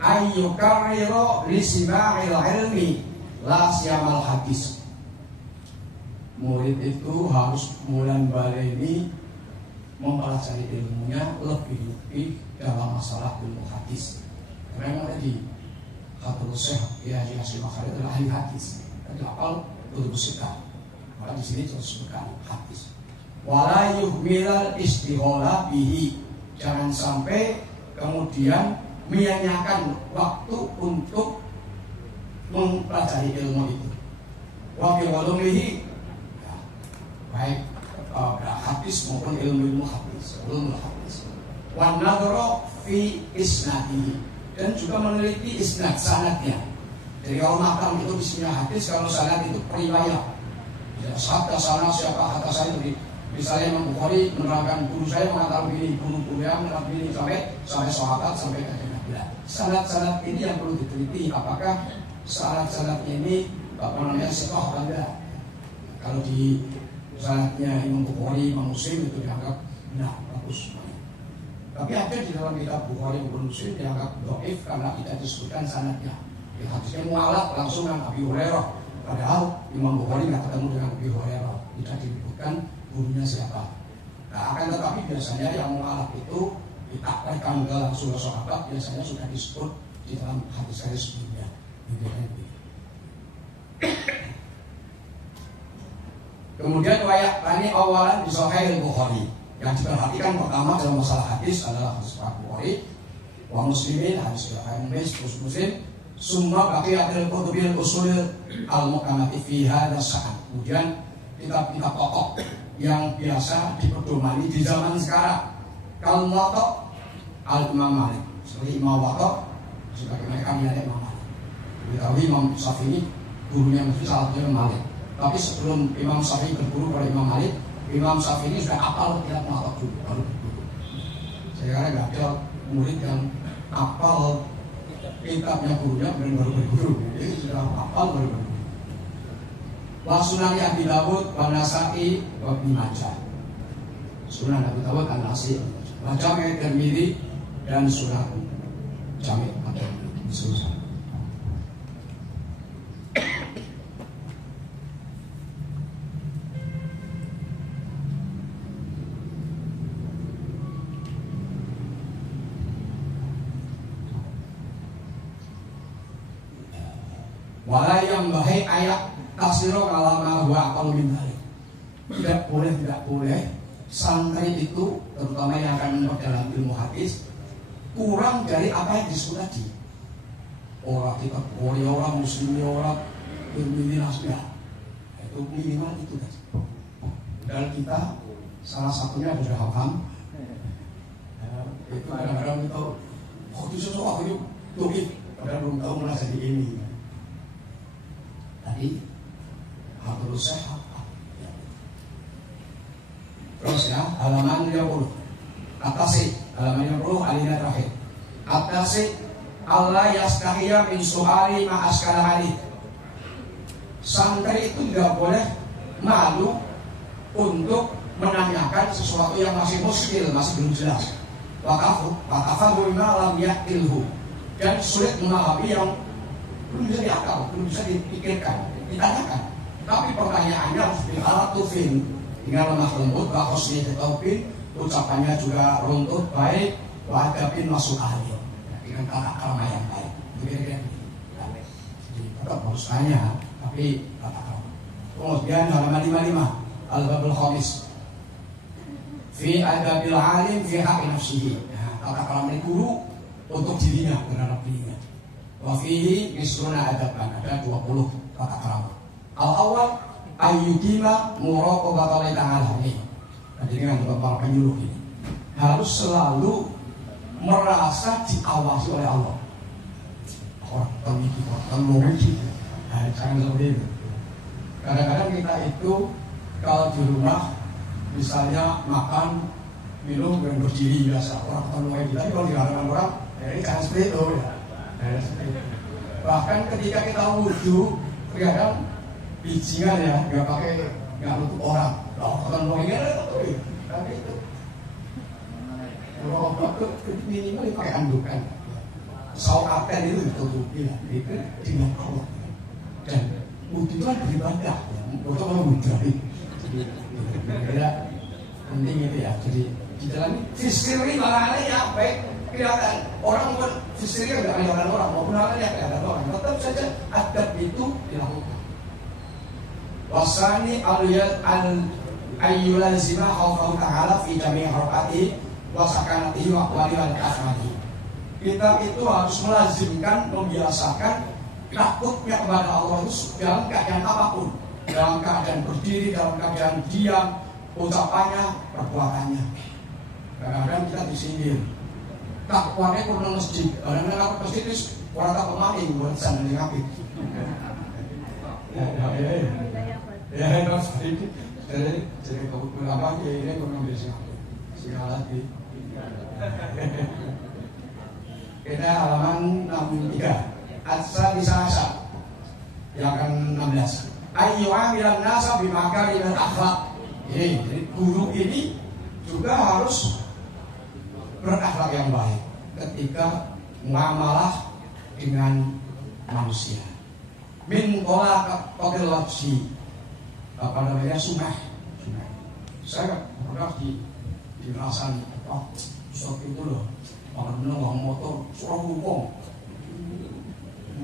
ayyukarriru li sima'il ilmi la siyamal hadis. Murid itu harus mulai mempelajari ilmunya lebih dalam masalah ilmu hadis. Karena yang ada di Khatul Syekh ya Hasyim Makhari adalah ahli hadis. Jadi apal itu bersikap. Maka di sini terus sebutkan hadis. Wala yuhmilal istighola bihi. Jangan sampai kemudian menyanyiakan waktu untuk mempelajari ilmu itu. Wa bi ulumihi, baik hadis maupun ilmu hadis, ulumul hadis. Wa nadhara fi isnadihi, dan juga meneliti isnad sanadnya. Jadi kalau makam itu isinya hadis, kalau sanad itu periwayat. Ya, hatta sanad siapa hatta sanad itu. Misalnya Imam Bukhari menerangkan guru saya mengatakan begini, guru yang mengatakan begini sampai sahabat sampai ke Nabi. Sanad-sanad ini yang perlu diteliti, apakah sanad-sanadnya ini sahih atau enggak. Kalau di sanadnya Imam Bukhari, Imam Muslim itu dianggap benar, bagus. Tapi ada di dalam kitab Bukhari maupun Muslim dianggap dhaif karena tidak disebutkan sanadnya. Ya, hadisnya mu'allaq langsung dengan Abi Hurairah. Padahal Imam Bukhari nggak ketemu dengan Abi Hurairah, tidak disebutkan gurunya siapa. Nah, akan tetapi biasanya yang mu'allaq itu ditakrikan ke langsung ke sahabat, biasanya sudah disebut di dalam hadis-hadis sebelumnya. Kemudian wayak tani awalan di Sahih Bukhari. Yang diperhatikan pertama dalam masalah hadis adalah hadis Bukhari, wa Muslimin, hadis Muslim, summa baqiyatul kutubil usul al-muqammati fi hadha sa'an. Kemudian kitab-kitab pokok yang biasa diperdomani di zaman sekarang. Kalau Muwatta al-Imam Malik, seperti Imam Muwatta sebagai mereka melihat Imam Malik. Diketahui Imam Syafi'i gurunya mesti salah satunya Malik. Tapi sebelum Imam Syafi'i berguru pada Imam Malik, Imam Syafi'i sudah hafal kitab Muwatta dulu baru berguru. Saya kira nggak ada murid yang hafal kitabnya gurunya baru berguru. Ini sudah hafal baru berguru. Wa Sunan Abi Dawud wa Nasa'i wa Ibnu Majah. Sunan Abi Dawud dan Nasa'i, wa Jami' Tirmidzi dan Sunan Jami' Tirmidzi. Wala yang bahai ayat tafsiro kalama huwa aqal min dzalik. Tidak boleh santri itu terutama yang akan memperdalam ilmu hadis kurang dari apa yang disebut tadi. Orang kita orang muslim orang Tirmidzi Nasbah. Itu minimal itu tadi. Dan kita salah satunya sudah paham. Itu kadang-kadang kita itu sesuatu itu logik, padahal belum tahu mana jadi ini. Tadi harus sehat. Terus ya, halaman 20. Atasi, halaman 20 alinea terakhir. Atasi Allah yastahiya min su'ali ma askara hadith. Santri itu tidak boleh malu untuk menanyakan sesuatu yang masih muskil, masih belum jelas. Wakafahu bima lam yaqilhu, dan sulit memahami yang belum bisa diakal, belum bisa dipikirkan, ditanyakan. Tapi pertanyaannya harus bihalatufin, dengan lemah lembut, bahosnya ditaupin, ucapannya juga runtut baik, wa'adabin masuk ahli, dengan kata-kata yang baik. Itu kira-kira. Jadi tetap harus tanya, tapi tata krama. Kemudian halaman 55 Al-Babul Khamis fi adabil alim fi haqqi nafsihi. Tata krama ini guru untuk dirinya, terhadap dirinya. Wa fihi misruna adaban, ada 20 tata krama. Al-awwal ayyudima muraqabatal ta'ala ini. Jadi dengan para penyuluh ini harus selalu merasa diawasi oleh Allah. Orang ini, jangan seperti itu. Kadang-kadang kita itu kalau di rumah misalnya makan, minum dan berdiri biasa, orang ketemu kita, tapi kalau di hadapan orang, ini jangan seperti itu ya. Bahkan ketika kita wudhu, kadang bijingan ya, nggak nutup orang. Kalau ketemu orang ini, tapi itu kalau minimal pakai andukan. Saukaten itu ditutupi lah, itu dengan Allah. Dan wudhu itu kan beribadah, untuk menghudari. Jadi, penting itu ya. Jadi di dalam fisiri malah ya baik kelihatan orang pun fisiri nggak kelihatan orang, maupun halnya kelihatan orang. Tetap saja adab itu dilakukan. Wasani ayyulazima khawfahu ta'ala fi jami'i harokati wasakanatihi wa aqwali wal af'ali. Kita itu harus melazimkan, membiasakan takutnya kepada Allah itu dalam keadaan apapun, dalam keadaan berdiri, dalam keadaan diam, ucapannya, perbuatannya. Kadang-kadang kita disindir. Takwanya kurang masjid, kadang-kadang masjid itu orang tak pemain buat sana yang apik. Jadi kebetulan apa ini kurang biasa. Segala lagi. Kita halaman 63 Asa disasa yang ke-16 ayyu'amilan nasa bimakarimil akhlak. Jadi guru ini juga harus berakhlak yang baik ketika muamalah dengan manusia. Min qola qadil lafsi, apa namanya, sunnah. Saya pernah dirasakan Ustaz itu loh, kalau menengah motor suara ngomong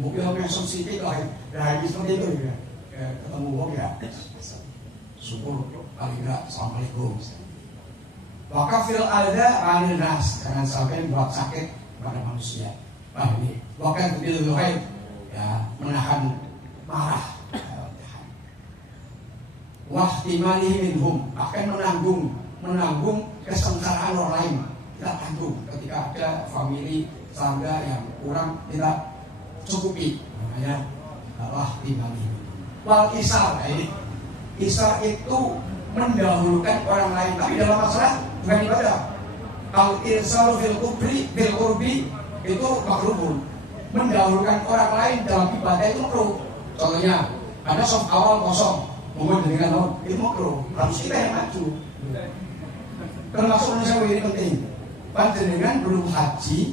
mobil yang sensitif lah ya, seperti itu ya. Ketemu wong ya syukur paling enggak assalamualaikum. Wakafil alda anil nas, jangan sampai buat sakit pada manusia. Ini wakaf bil ghaib, ya, menahan marah. Wahtimali minhum, akan menanggung kesengsaraan orang lain. Kita tanggung ketika ada famili tangga yang kurang kita cukupi, namanya wahtimali. Wal isar, ini isar itu mendahulukan orang lain, tapi dalam masalah bukan ibadah. Al irsalu bil qurbi itu makruhun. Mendahulukan orang lain dalam ibadah itu makruh. Contohnya ada soft awal kosong, mohon dengan itu makruh. Harus kita yang maju. Termasuk manusia ini penting. Panjenengan belum haji,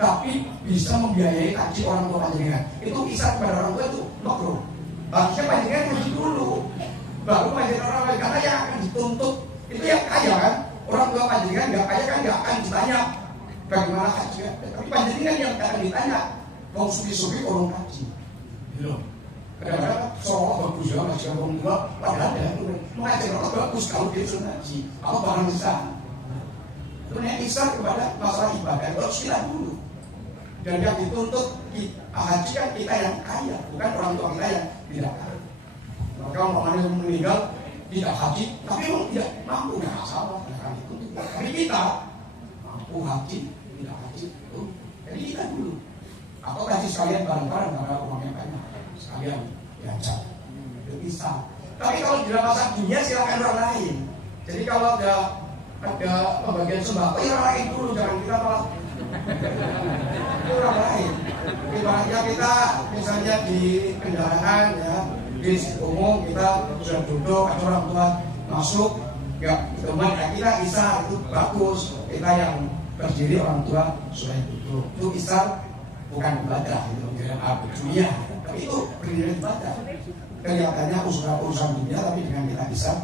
tapi bisa membiayai haji orang tua panjenengan. Itu isar kepada orang tua itu makruh. Harusnya panjenengan haji dulu, baru panjenengan orang lain, karena yang akan dituntut itu yang kaya kan. Orang tua panjenengan nggak kaya kan nggak akan ditanya bagaimana haji kan. Tapi panjenengan yang akan ditanya, mau sugi-sugi orang haji. Gitu. Kadang-kadang seolah bagus ya ngaji orang tua, padahal ya itu mengajar orang bagus kalau dia sudah haji. Apa barang besar? Itu yang isar kepada masalah ibadah itu harus kita dulu. Dan yang dituntut haji kan kita yang kaya, bukan orang tua kita yang tidak kaya. Maka orang yang meninggal tidak haji, tapi orang tidak mampu, nggak masalah. Tapi kita mampu haji, tidak haji itu, jadi kita dulu. Atau haji sekalian bareng-bareng karena uangnya banyak, sekalian diajak, itu bisa. Tapi kalau di dalam masalah dunia silakan orang lain. Jadi kalau ada pembagian sembako, ya orang lain dulu, jangan kita malah itu orang lain. Ibaratnya kita misalnya di kendaraan ya, di umum kita sudah duduk, ada orang tua masuk, ya teman ya kita isar itu bagus. Kita yang berdiri orang tua sudah duduk, itu isar bukan ibadah, itu menjadi dunia, tapi itu berdiri ibadah. Kelihatannya urusan dunia, tapi dengan kita isar,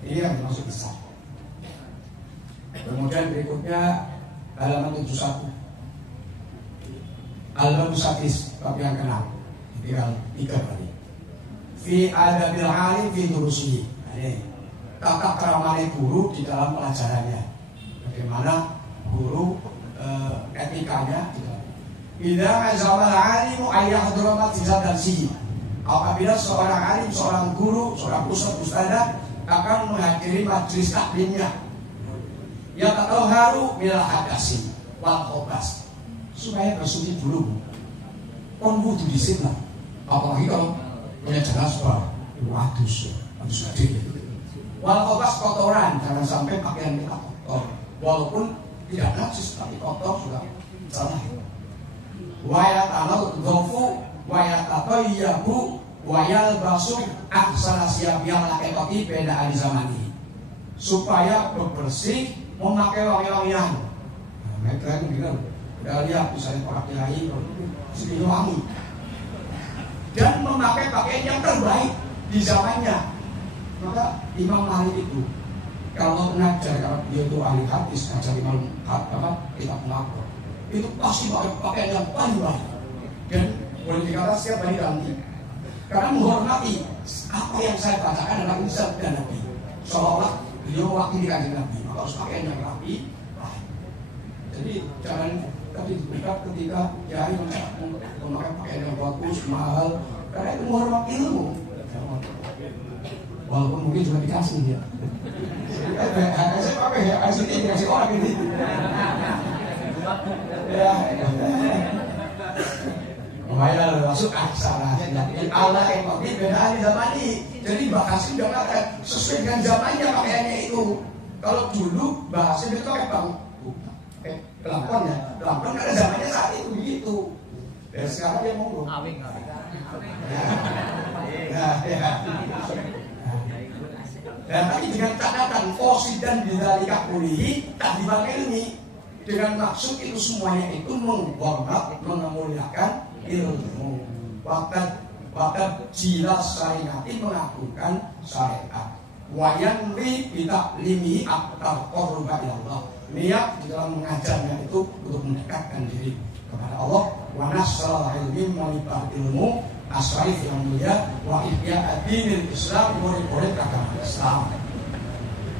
ini yang dimaksud isar. Kemudian berikutnya halaman 71 Al-Babu Sadis, bab yang ke-6. tinggal 3 kali. Fi adabil alim fi durusihi. Ini tata keramanya guru di dalam pelajarannya. Bagaimana guru etikanya gitu. Idza azama al-alimu ayyahdura majlis darsihi. Apabila seorang alim, seorang guru, seorang ustadz akan menghadiri majelis taklimnya, ya tatahharu minal hadasi wal khobas, supaya bersuci dulu. Kon wudu dhisik lah. Apalagi kalau punya jenazah, wadus gede. Wal khobas kotoran, jangan sampai pakaian kita kotor. Walaupun tidak najis tapi kotor sudah salah. Wa yatanal dhofu wa yatayyabu wa yalbasu ahsana siyabiyal lakati beda ahli zamani, supaya bersih, memakai wangi-wangian. Mereka gitu. Udah lihat misalnya para kiai sedih wangi dan memakai pakaian yang terbaik di zamannya. Maka Imam Malik itu kalau mengajar, kalau dia itu ahli hadis, ngajar Imam kitab melapor, itu pasti pakai pakaian yang paling baik dan boleh dikatakan setiap hari ganti, karena menghormati apa yang saya bacakan adalah sabda Nabi. Seolah-olah beliau wakili kanjeng Nabi, maka harus pakaian yang rapi. Jadi jangan tadi ketika kiai memakai pakaian yang bagus, mahal, karena itu menghormati ilmu. Walaupun mungkin juga dikasih dia. Saya pakai aslinya dikasih orang ini. Ya. Lumayan masuk aksara. Allah yang pakai beda ahli zaman ini. Jadi bahasa sudah kata sesuai dengan zamannya pakaiannya itu. Kalau dulu bahasa itu pakai pelakon ya. Pelakon karena zamannya saat itu begitu. Dan sekarang dia ngomong. Ya. Dan tapi dengan catatan qasidan bidzalika kulihi takdiman ilmi, dengan maksud itu semuanya itu menghormat, memuliakan ilmu. Wakat jilas syariati mengagungkan syariat. Wayanwi bitaklimihi aktar qurba ilallah. Niat di dalam mengajarnya itu untuk mendekatkan diri kepada Allah. Wa nasrul ilmi melibat ilmu asraif yang mulia wa ihya ad-dinil Islam, murid-murid agama Islam.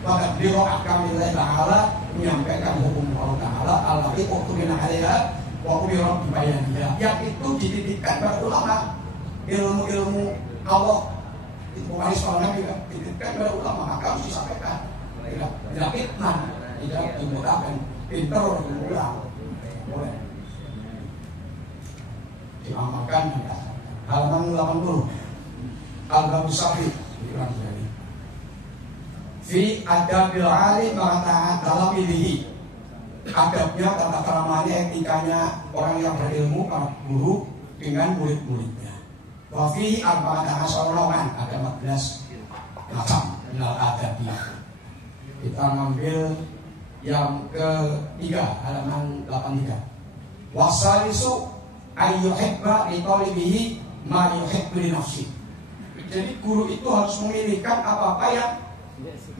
Maka beliau akan nilai ta'ala menyampaikan hukum Allah ta'ala allati uqmina 'alaiha wa umira bibayaniha, yang itu dititipkan kepada ulama. Ilmu-ilmu Allah itu waris para nabi kan dititipkan kepada ulama, maka harus disampaikan. Tidak fitnah, tidak dimudahkan pintar orang diulang. Boleh diamalkan. Halaman 80 Al-Babu Sahih Fi adabil alim maka dalam ilihi, adabnya, tata keramanya, etikanya orang yang berilmu, para guru dengan murid-muridnya. Wa fi arba'ata asyara, ada 14 macam minal adabiyah. Kita ngambil yang ketiga, halaman 83. Wasalisu ayyuhibba li talibihi ma yuhibbu li nafsi. Jadi guru itu harus memilihkan apa-apa yang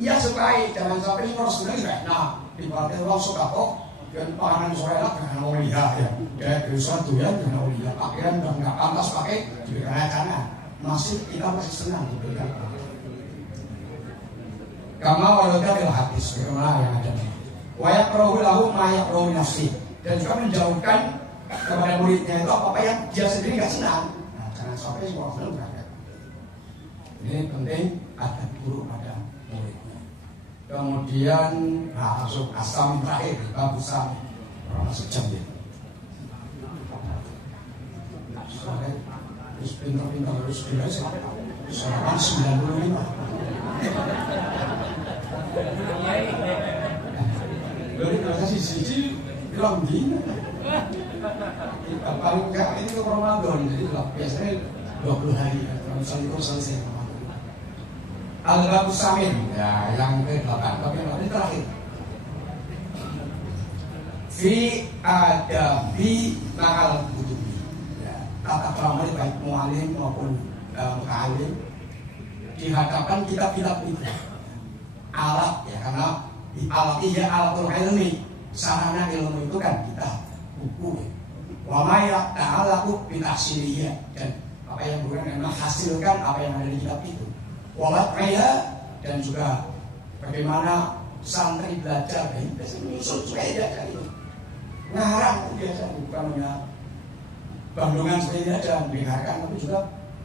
ia sukai, jangan sampai ini harus sebenarnya. Nah, ibaratnya orang suka kok dan panganan sore lah dengan aulia ya. Ya berusaha tuh ya dengan aulia. Pakaian udah nggak pantas pakai diberikan acara. Kita masih senang diberikan. Kama waladha bil hadis, bagaimana yang ada. Wa yaqra'u lahu ma yaqra'u nafsi. Dan juga menjauhkan kepada muridnya itu apa yang dia sendiri nggak senang. Nah, jangan sampai semua senang berada. Ini penting ada guru pada muridnya. Kemudian masuk asam terakhir, babu sami. Masuk jam ya. Soalnya terus pintar-pintar terus biasa. Soalnya 95. Dari bahasa sisi bilang gini. Paling enggak ini ke Ramadan, jadi biasanya 20 hari kalau itu selesai Ramadan. Al-Babu Samin, ya yang ke-8, tapi yang ini terakhir. Fi adabi ma'al kutubi. Ya, tata krama baik mu'alim maupun mu'alim di hadapan kitab-kitab itu. Alat ya, karena alat iya alatul ilmi, sarana ilmu itu kan kita buku. Wa ma ya'alaku bil asliyah, dan apa yang bukan menghasilkan apa yang ada di kitab itu. Walat kaya dan juga bagaimana santri belajar biasa menyusun sepeda kan itu. Ngarang itu biasa bukan hanya bandungan seperti aja mendengarkan, tapi juga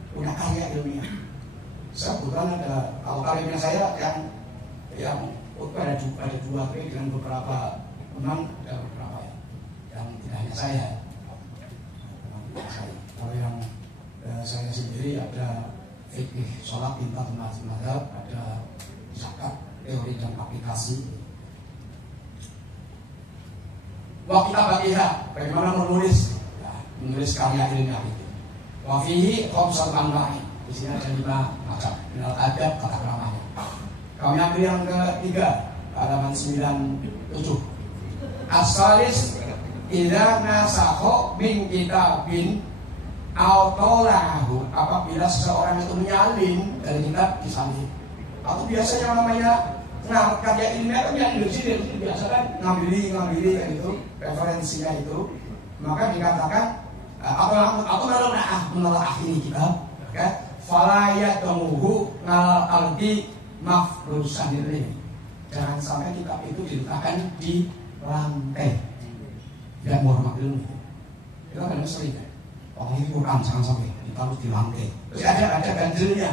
punya karya ilmiah. Saya kebetulan ada kalimnya saya yang ada dua dengan beberapa teman, ada beberapa yang tidak hanya saya. Kalau yang saya sendiri ada fikih sholat pintar mazhab, ada zakat teori dan aplikasi. Waktu bagiha bagaimana menulis karya ilmiah itu. Wafihi khomsal anwa'i, di sini ada 5 macam. Minal adab kata keramanya. Kami ambil yang ketiga, halaman 97. As-salis idza nasakha min kitabin aw talahu, apabila seseorang itu menyalin dari kitab disalin. Atau biasanya namanya karya ilmiah kan yang di sini biasa kan ngambil kan itu referensinya itu, maka dikatakan atau menelaah ini kita kan fala yatamuhu ngal aldi mafrusan ini. Jangan sampai kitab itu diletakkan di lantai. Tidak menghormati ilmu. Kita kan sering kan. Oh ini Quran jangan sampai ditaruh di lantai. Terus ada ganjilnya.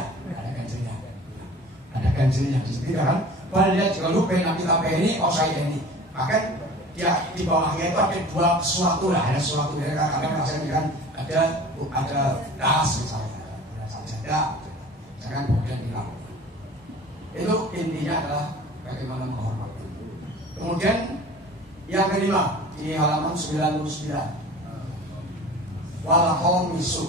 Ada ganjilnya di sini kan. Padahal dia juga lupa kitab ini, saya ini. Bahkan dia di bawahnya itu ada dua sesuatu lah. Ada sesuatu dari kadang kan ada das misalnya. Ada sajadah. Jangan kemudian hilang. Itu intinya adalah bagaimana menghormati. Kemudian yang kelima di halaman 99. Wal khamisu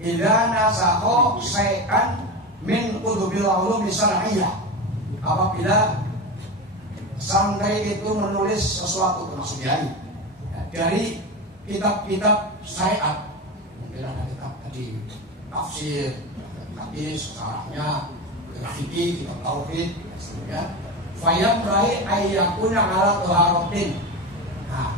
idza nasakha syai'an min kutubil ulum syar'iyyah. Apabila santri itu menulis sesuatu termasuk dari kitab-kitab syariat, mungkin ada kitab tadi tafsir, hadis, syarahnya, fikih, kitab tauhid, ya. Fayam rai ayyakuna ala tuharatin. Nah,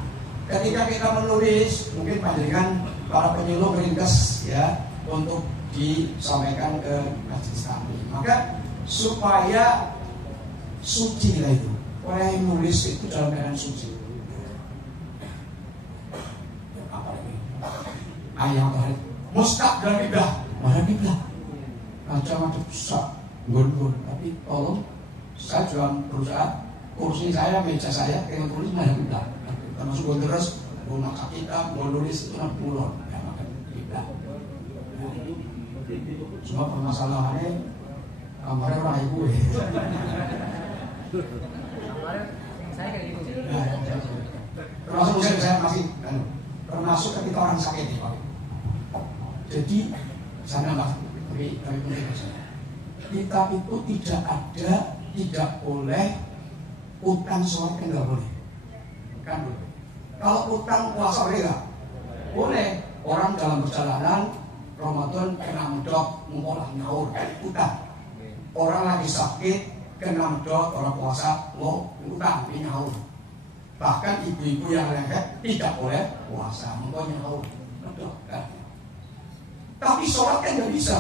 ketika kita menulis, mungkin panjenengan para penyuluh ringkas ya untuk disampaikan ke majelis kami. Maka supaya suci lah itu. Orang yang nulis itu dalam keadaan suci. Apalagi ayat Tuhan mustaqbal kiblah, mana kiblah? Macam-macam susah, gun-gun. Tapi tolong, saya juga berusaha kursi saya, meja saya, yang tulis mana kiblah. Termasuk gue terus, gue makan kitab, gue nulis itu nanti mulon, ya makan kiblah. Cuma permasalahannya kamarnya orang ibu ya. Saya kayak gitu. Termasuk saya masih termasuk ketika orang sakit ya Pak. Jadi saya nambah tapi kita itu tidak boleh utang sholat kan nggak boleh. Kan boleh. Kalau utang puasa boleh nggak? Boleh. Orang dalam perjalanan Ramadan kena medok mengolah nyaur utang. Orang lagi sakit kena medot orang puasa mau utang di nyaur. Bahkan ibu-ibu yang lengket tidak boleh puasa mau nyaur medot kan. Tapi sholat kan nggak bisa.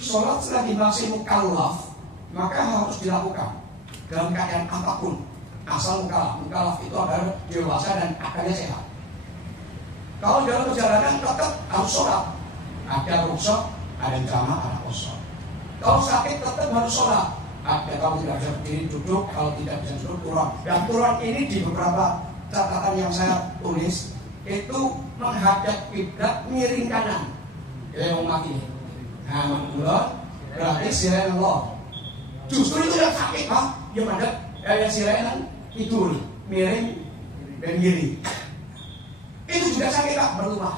Sholat selagi masih mukallaf maka harus dilakukan dalam keadaan apapun. Asal mukallaf itu adalah dewasa dan akalnya sehat. Kalau dalam perjalanan tetap harus sholat. Ada rukhsah, ada jamaah, ada kosong. Kalau sakit tetap harus sholat. Ada kalau tidak bisa berdiri duduk, kalau tidak bisa duduk turun. Dan turun ini di beberapa catatan yang saya tulis itu menghadap kiblat miring kanan. Yang mati. Nah, menurut berarti sirain Allah. Justru itu yang sakit Pak. Dia menghadap yang sirain tidur miring dan kiri. Itu juga sakit Pak berlumah.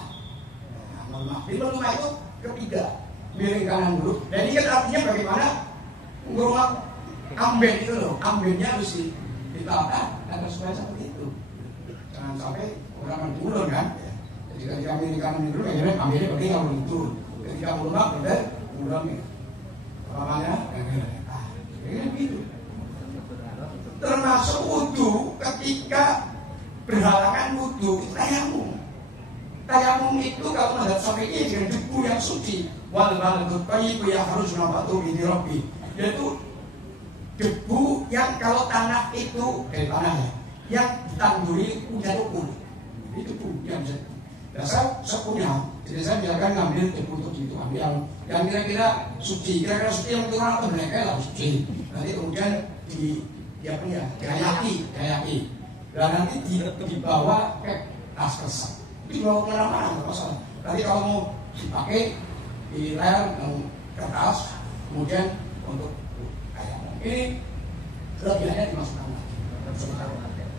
Nah, berlumah. Di berlumah itu ketiga miring kanan dulu. Jadi kan artinya bagaimana? Ngurungan amben itu loh, ambennya harus ditata agar supaya seperti itu. Jangan sampai orang turun kan. Jadi ketika miring kanan dulu, akhirnya ambennya berarti kalau itu. Ketika ngurungan berarti ngurungan namanya, ini begitu. Termasuk wudu ketika berhalangan wudu itu tayamum. Tayamum itu kalau mazhab Syafi'i dengan debu yang suci. Wal baladut thayyib yakhruju nabatu min rabbi. Yaitu debu yang kalau tanah itu dari tanah ya, yang ditanduri hujan ukur. Itu debu yang bisa. Nah, saya punya, jadi saya misalkan ngambil debu untuk itu, ambil yang kira-kira suci yang turun atau mereka lah suci. Nanti kemudian dikayaki. Dan nanti dibawa ke tas kesan. Dibawa kemana-mana nggak masalah. Nanti kalau mau dipakai di layar kertas, kemudian untuk kayak ini kelebihannya dimasukkan lagi.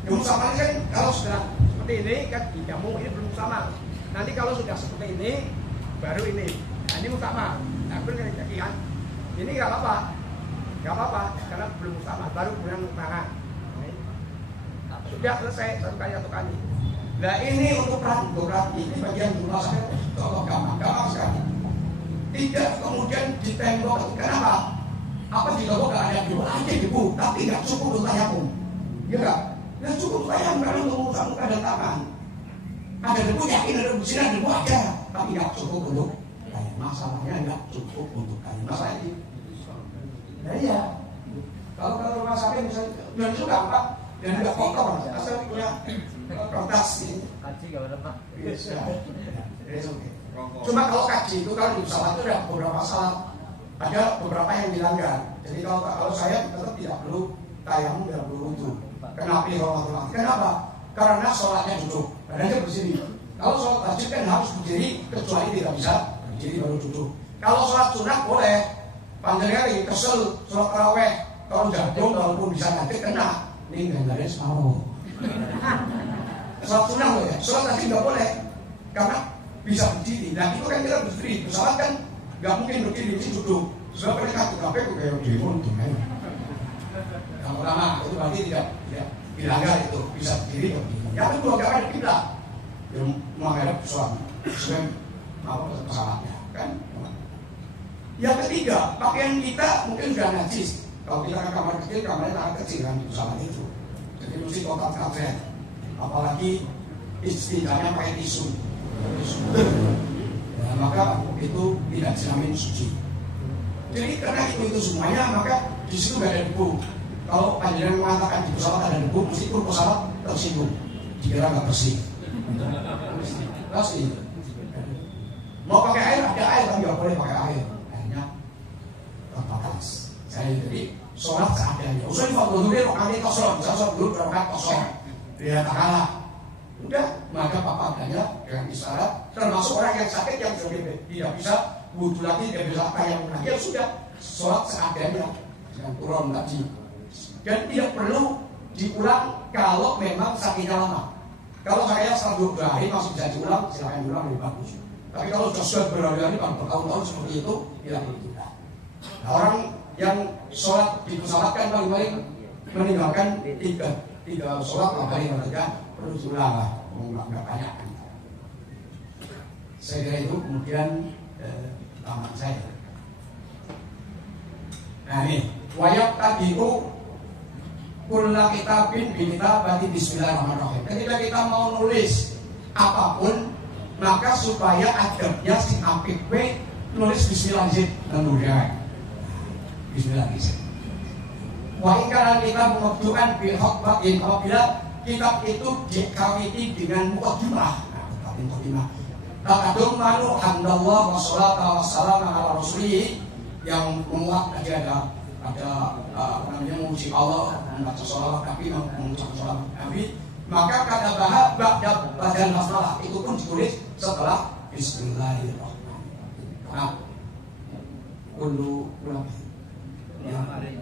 Belum sama kan kalau sudah seperti ini kan dijamu ini belum sama. Nanti kalau sudah seperti ini baru ini. Nah, ini sama. Nah, benar jadi kan. Ini nggak apa-apa karena belum sama. Baru kemudian tangan. Sudah selesai satu kali. Nah ini untuk rati ini bagian rumah saya kalau gampang sekali. Tidak kemudian ditembok. Kenapa? Apa di bawah nggak ada debu? Ada debu, tapi nggak cukup untuk tayamum. Ya nggak? Nggak cukup tayamum karena untuk muka dan tangan. Ada debu, yakin ada debu, sini ada debu ada, tapi nggak cukup untuk tayamum. Masalahnya nggak cukup untuk tayamum. Masalah ini. Nah iya. Kalau rumah sakit misalnya, dan itu gampang. Dan agak kotor, asal punya kertas ini. Kaji gak ada Pak. Cuma kalau kaji itu kalau di pesawat itu ada beberapa salah, ada beberapa yang dilanggar. Jadi kalau saya tetap tidak perlu tayamum, tidak perlu wudu. Kenapa? Karena sholatnya duduk, badannya berdiri. Kalau sholat tahajud kan harus berdiri, kecuali tidak bisa berdiri baru duduk. Kalau sholat sunat boleh, panjangnya lagi kesel, sholat taraweh, kalau jadung walaupun bisa nanti kena. Ini gambarnya separuh. Sholat sunnah loh ya, sholat tadi nggak boleh karena bisa berdiri. Nah itu kan kita berdiri, pesawat kan nggak mungkin berdiri, mesti duduk. Sebab mereka tuh kafe kok kayak demo tuh kan. Yang pertama itu berarti tidak dilanggar itu bisa berdiri. Yang kedua nggak ada kiblat, yang menghadap pesawat, sebab apa pesawatnya kan. Yang ketiga pakaian kita mungkin sudah najis. Kalau kita ke kamar kecil, kamarnya sangat kecil kan di pesawat itu. Jadi mesti kotak kafe. Apalagi istilahnya pakai tisu. Nah, maka itu tidak dijamin suci. Jadi karena itu semuanya, maka di situ nggak ada debu. Kalau panjenengan mengatakan di pesawat ada debu, mesti pun pesawat tersinggung. Dikira nggak bersih. Bersih. Mau pakai air, ada air tapi nggak boleh pakai air. Akhirnya terbatas. Saya jadi sholat seadanya. Usul waktu dulu rokatnya kosong, bisa sholat dulu rokat kosong. Dia kalah. Udah, maka apa adanya dengan isyarat. Termasuk orang yang sakit yang sudah tidak bisa wudhu lagi, tidak bisa tayamum lagi. Ya sudah, sholat seadanya dengan turun tadi. Dan tidak perlu diulang kalau memang sakitnya lama. Kalau saya setelah 2 hari masih bisa diulang, silakan diulang lebih bagus. Tapi kalau sudah berhari-hari, bertahun-tahun seperti itu, hilang itu. Nah, orang yang sholat di pesawat kan paling-paling meninggalkan tiga sholat kali mereka perlu diulang lah, nggak banyak. Saya kira itu kemudian tamat saya. Nah ini wayab tadiu kulla kitabin bikitabati bismillahirrahmanirrahim. Ketika kita mau nulis apapun, maka supaya adabnya si apik nulis bismillahirrahmanirrahim. Bismillahirrahmanirrahim. Wa ingkara kita mengabdukan bihaqbatin, apabila kitab itu dikawiti dengan muqaddimah. Nah, muqaddimah. Takadum manu hamdallah wa salatu wa salam ala rasulih, yang memuat tadi ada namanya memuji Allah, membaca sholawat Nabi, mengucapkan sholawat Nabi. Maka kata bahas badan masalah itu pun ditulis setelah Bismillahirrahmanirrahim. Nah,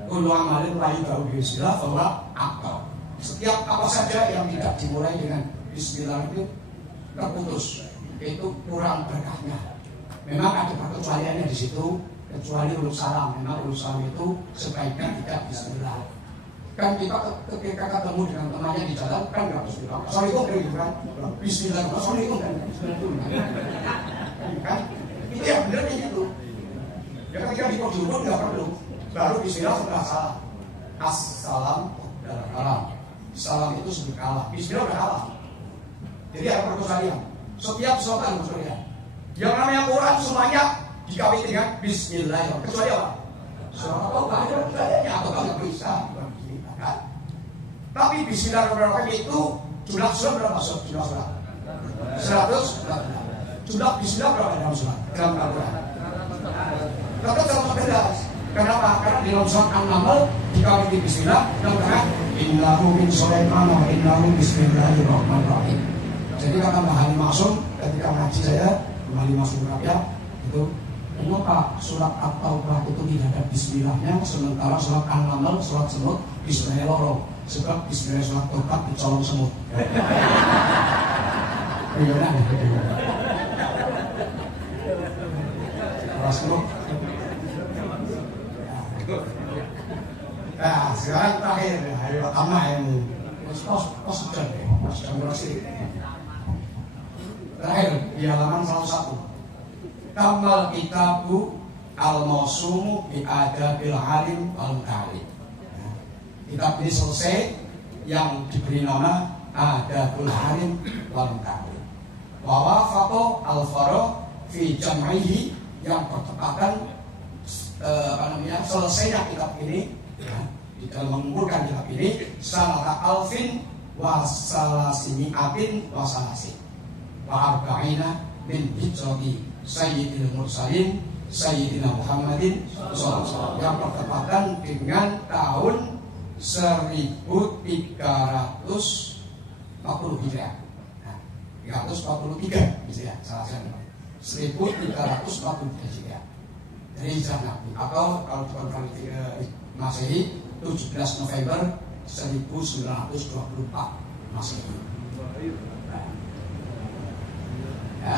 kullu amalin lain baru bismillah bahwa akal. Setiap apa saja yang tidak dimulai dengan bismillah itu terputus, itu kurang berkahnya. Memang ada perkecualiannya di situ, kecuali ulul salam. Memang ulul salam itu sebaiknya tidak bismillah. Kan kita ketika ketemu dengan temannya di jalan kan nggak bismillah. Assalamualaikum kan bismillah. Assalamualaikum kan bismillah. Kan itu yang benar itu. Ya ketika di pojok nggak perlu. Baru bismillah setelah salam. Assalam dalam kalam. Salam itu sebut kalam. Bismillah udah kalam. Jadi ada perkecualian. Setiap sholat maksudnya. Yang namanya Quran semuanya dikawin dengan Bismillahirrahmanirrahim. Kecuali apa? Surat Taubah atau kalau bisa. Kan? Tapi Bismillahirrahmanirrahim itu jumlah surat berapa? Jumlah surat 100. Jumlah Bismillah berapa dalam surat? Dalam Al-Quran. Tapi kalau beda. Kenapa? Karena di dalam surat An-Naml dikawin di Bismillah. Dalam tengah Innahu min Sulaiman wa innahu Bismillahirrahmanirrahim. Jadi kata Mbah Halim Maksum ketika ngaji saya Mbah Halim Maksum ya itu kenapa surat At-Taubah itu tidak ada Bismillahnya, sementara surat An-Naml, surat semut Bismillah loro, sebab Bismillah surat Tobat dicolong semut. Gimana? Semut. Nah, sekarang terakhir hari pertama ini sudah berhasil. Terakhir di halaman 101. Tamal kitabu al-mausumu bi adabil alim al-mutalim. Kitab ini selesai yang diberi nama Adabul Alim wal Mutalim. Wa wafaqo al-faro fi jam'ihi, yang bertepatan selesainya kitab ini ya, di dalam mengumpulkan kitab ini sanata alfin wa salasimi'atin wa salasin wa arba'ina min hijrati Sayyidil Mursalin Sayyidina Muhammadin SAW, yang bertepatan dengan tahun 1340 Hijriah. Nah, 343 Hijriah, salah saya 1340 Hijriah dari hijrah Nabi, atau kalau dikonversi Masehi 17 November 1924 Masehi. Ya.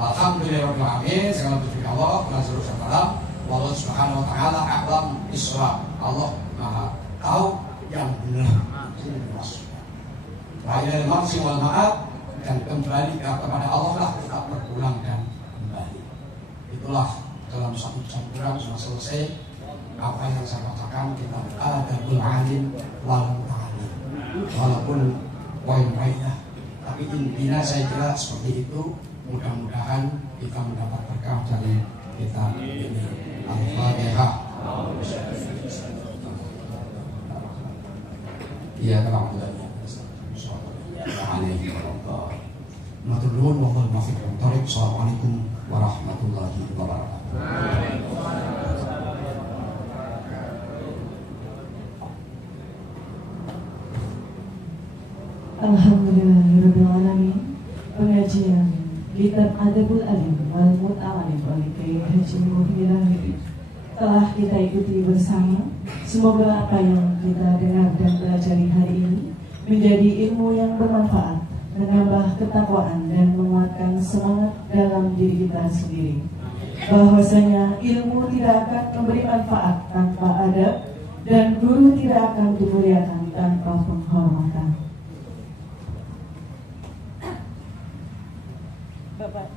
Alhamdulillahirrahmanirrahim. Segala puji Allah, segala seluruh salam. Wallahu subhanahu wa ta'ala a'lam bishawab. Allah Maha tahu yang benar. Wahai maksud wal maaf, dan kembali kepada Allah lah kita berpulang dan kembali. Itulah dalam satu jam kurang sudah selesai apa yang saya katakan. Kita Adabul Alim wal Mutalim. Walaupun poin-poinnya, tapi intinya saya kira seperti itu. Mudah-mudahan kita mendapat berkah dari kitab ini. Al-Fatihah. Iya, kalau tidak Assalamualaikum warahmatullahi wabarakatuh. Alhamdulillahirrahmanirrahim. Pengajian Kitab Adabul Alim wal Mutalim oleh Kiai Haji Muhyiddin telah kita ikuti bersama. Semoga apa yang kita dengar dan pelajari hari ini menjadi ilmu yang bermanfaat, menambah ketakwaan dan menguatkan semangat dalam diri kita sendiri. Bahwasanya ilmu tidak akan memberi manfaat tanpa adab, dan guru tidak akan dimuliakan tanpa penghormatan. Bapak.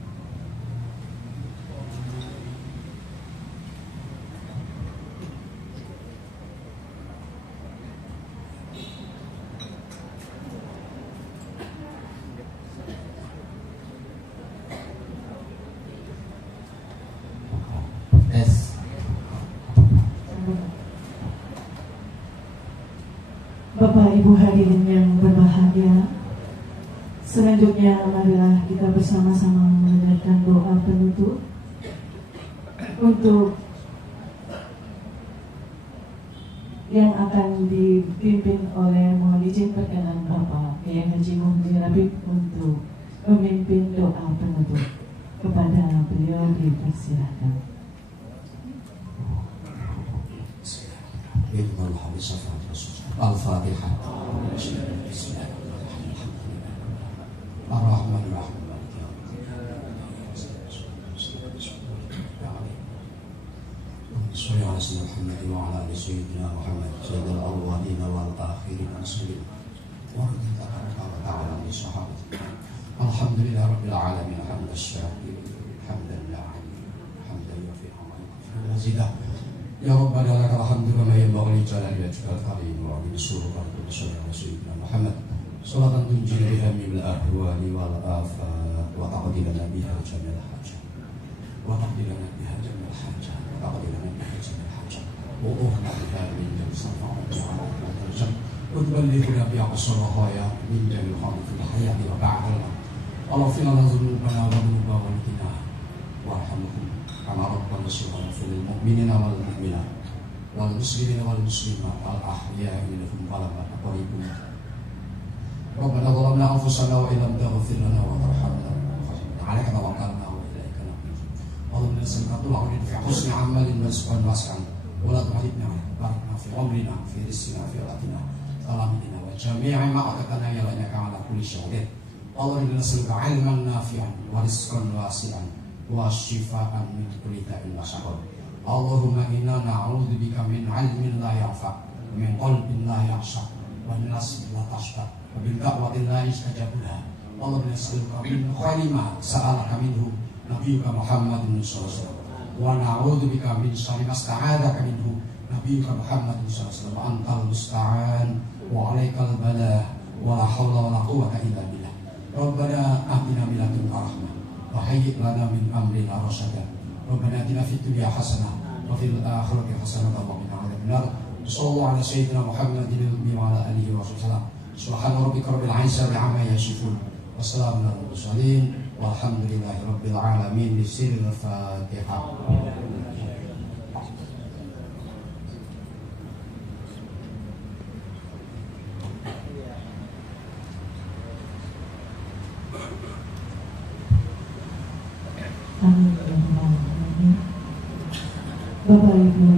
Bapak Ibu hadirin yang berbahagia, selanjutnya marilah kita bersama-sama mendengarkan doa penutup untuk yang akan dipimpin oleh, mohon izin perkenan Bapak Kiai Haji Muhyiddin untuk memimpin doa penutup. Kepada beliau dipersilahkan. Al-Fatihah. Ar-Rahmanir-Rahim. Sallallahu alaihi wa ala ali sayyidina Muhammad sayyidil awwalin wal akhirin muslim wa ta'ala bi sahabati. Alhamdulillah rabbil alamin hamdan syakirin hamdan la'alim hamdan yafi'u mazidah. Ya Rabbana lakal hamdu kama yanbaghi li jalali wajhikal karim wa min sururi sayyidina Muhammad salatan tunjina biha min al-ahwali wal afat wa taqdi lana biha jami'al hajat wa taqdi lana biha jami'al hajat wa taqdi lana biha jami'al hajat wa ukhna biha min jami'al safa'at wa tarjam wa tuballighuna biha qasraha min jami'al khawfi fil hayati wa ba'daha Allahumma lana dhunubana wa dhunuba walidina warhamhum kama rabbana subhanahu fil mu'minina wal mu'minat wal muslimina wal muslimat al ahya'i minhum wal amwat Rabbana zalamna anfusana wa illam taghfir lana wa tarhamna alaika tawakkalna wa ilaika nabiyyu Allahumma nas'aluka al-'afwa fi husni 'amalin wa rizqan wasi'an wa la tu'adhibna barakna fi umrina fi rizqina fi awqatina salamina wa jami'i ma aqatana ya lana ala kulli syai'in Allahumma nas'aluka 'ilman nafi'an wa rizqan wasi'an wa shifaan min kulli da'in wa saqam Allahumma inna na'udzubika min 'ilmin la yanfa' min qalbin la yakhsha wa nasbin la tashqa wa bil da'wati la yustajabu laha Allahumma nas'aluka min khayri ma sa'alaka minhu nabiyyuka Muhammadun sallallahu alaihi wasallam wa na'udzubika min syarri ma sta'adzaka minhu nabiyyuka Muhammadun sallallahu alaihi wasallam antal musta'an wa 'alaikal bala wa la haula wa la quwwata illa billah Rabbana atina min ladunka rahmah wa hayyi' lana min amrina rashada Rabbana atina fid dunya hasanah wa fil akhirati hasanah wa qina adzaban nar sallallahu ala sayyidina Muhammadin wa ala alihi wa sallam subhana rabbika rabbil izzati amma yasifun wa salamun alal mursalin walhamdulillahi rabbil alamin bisiril fatihah Bapak Ibu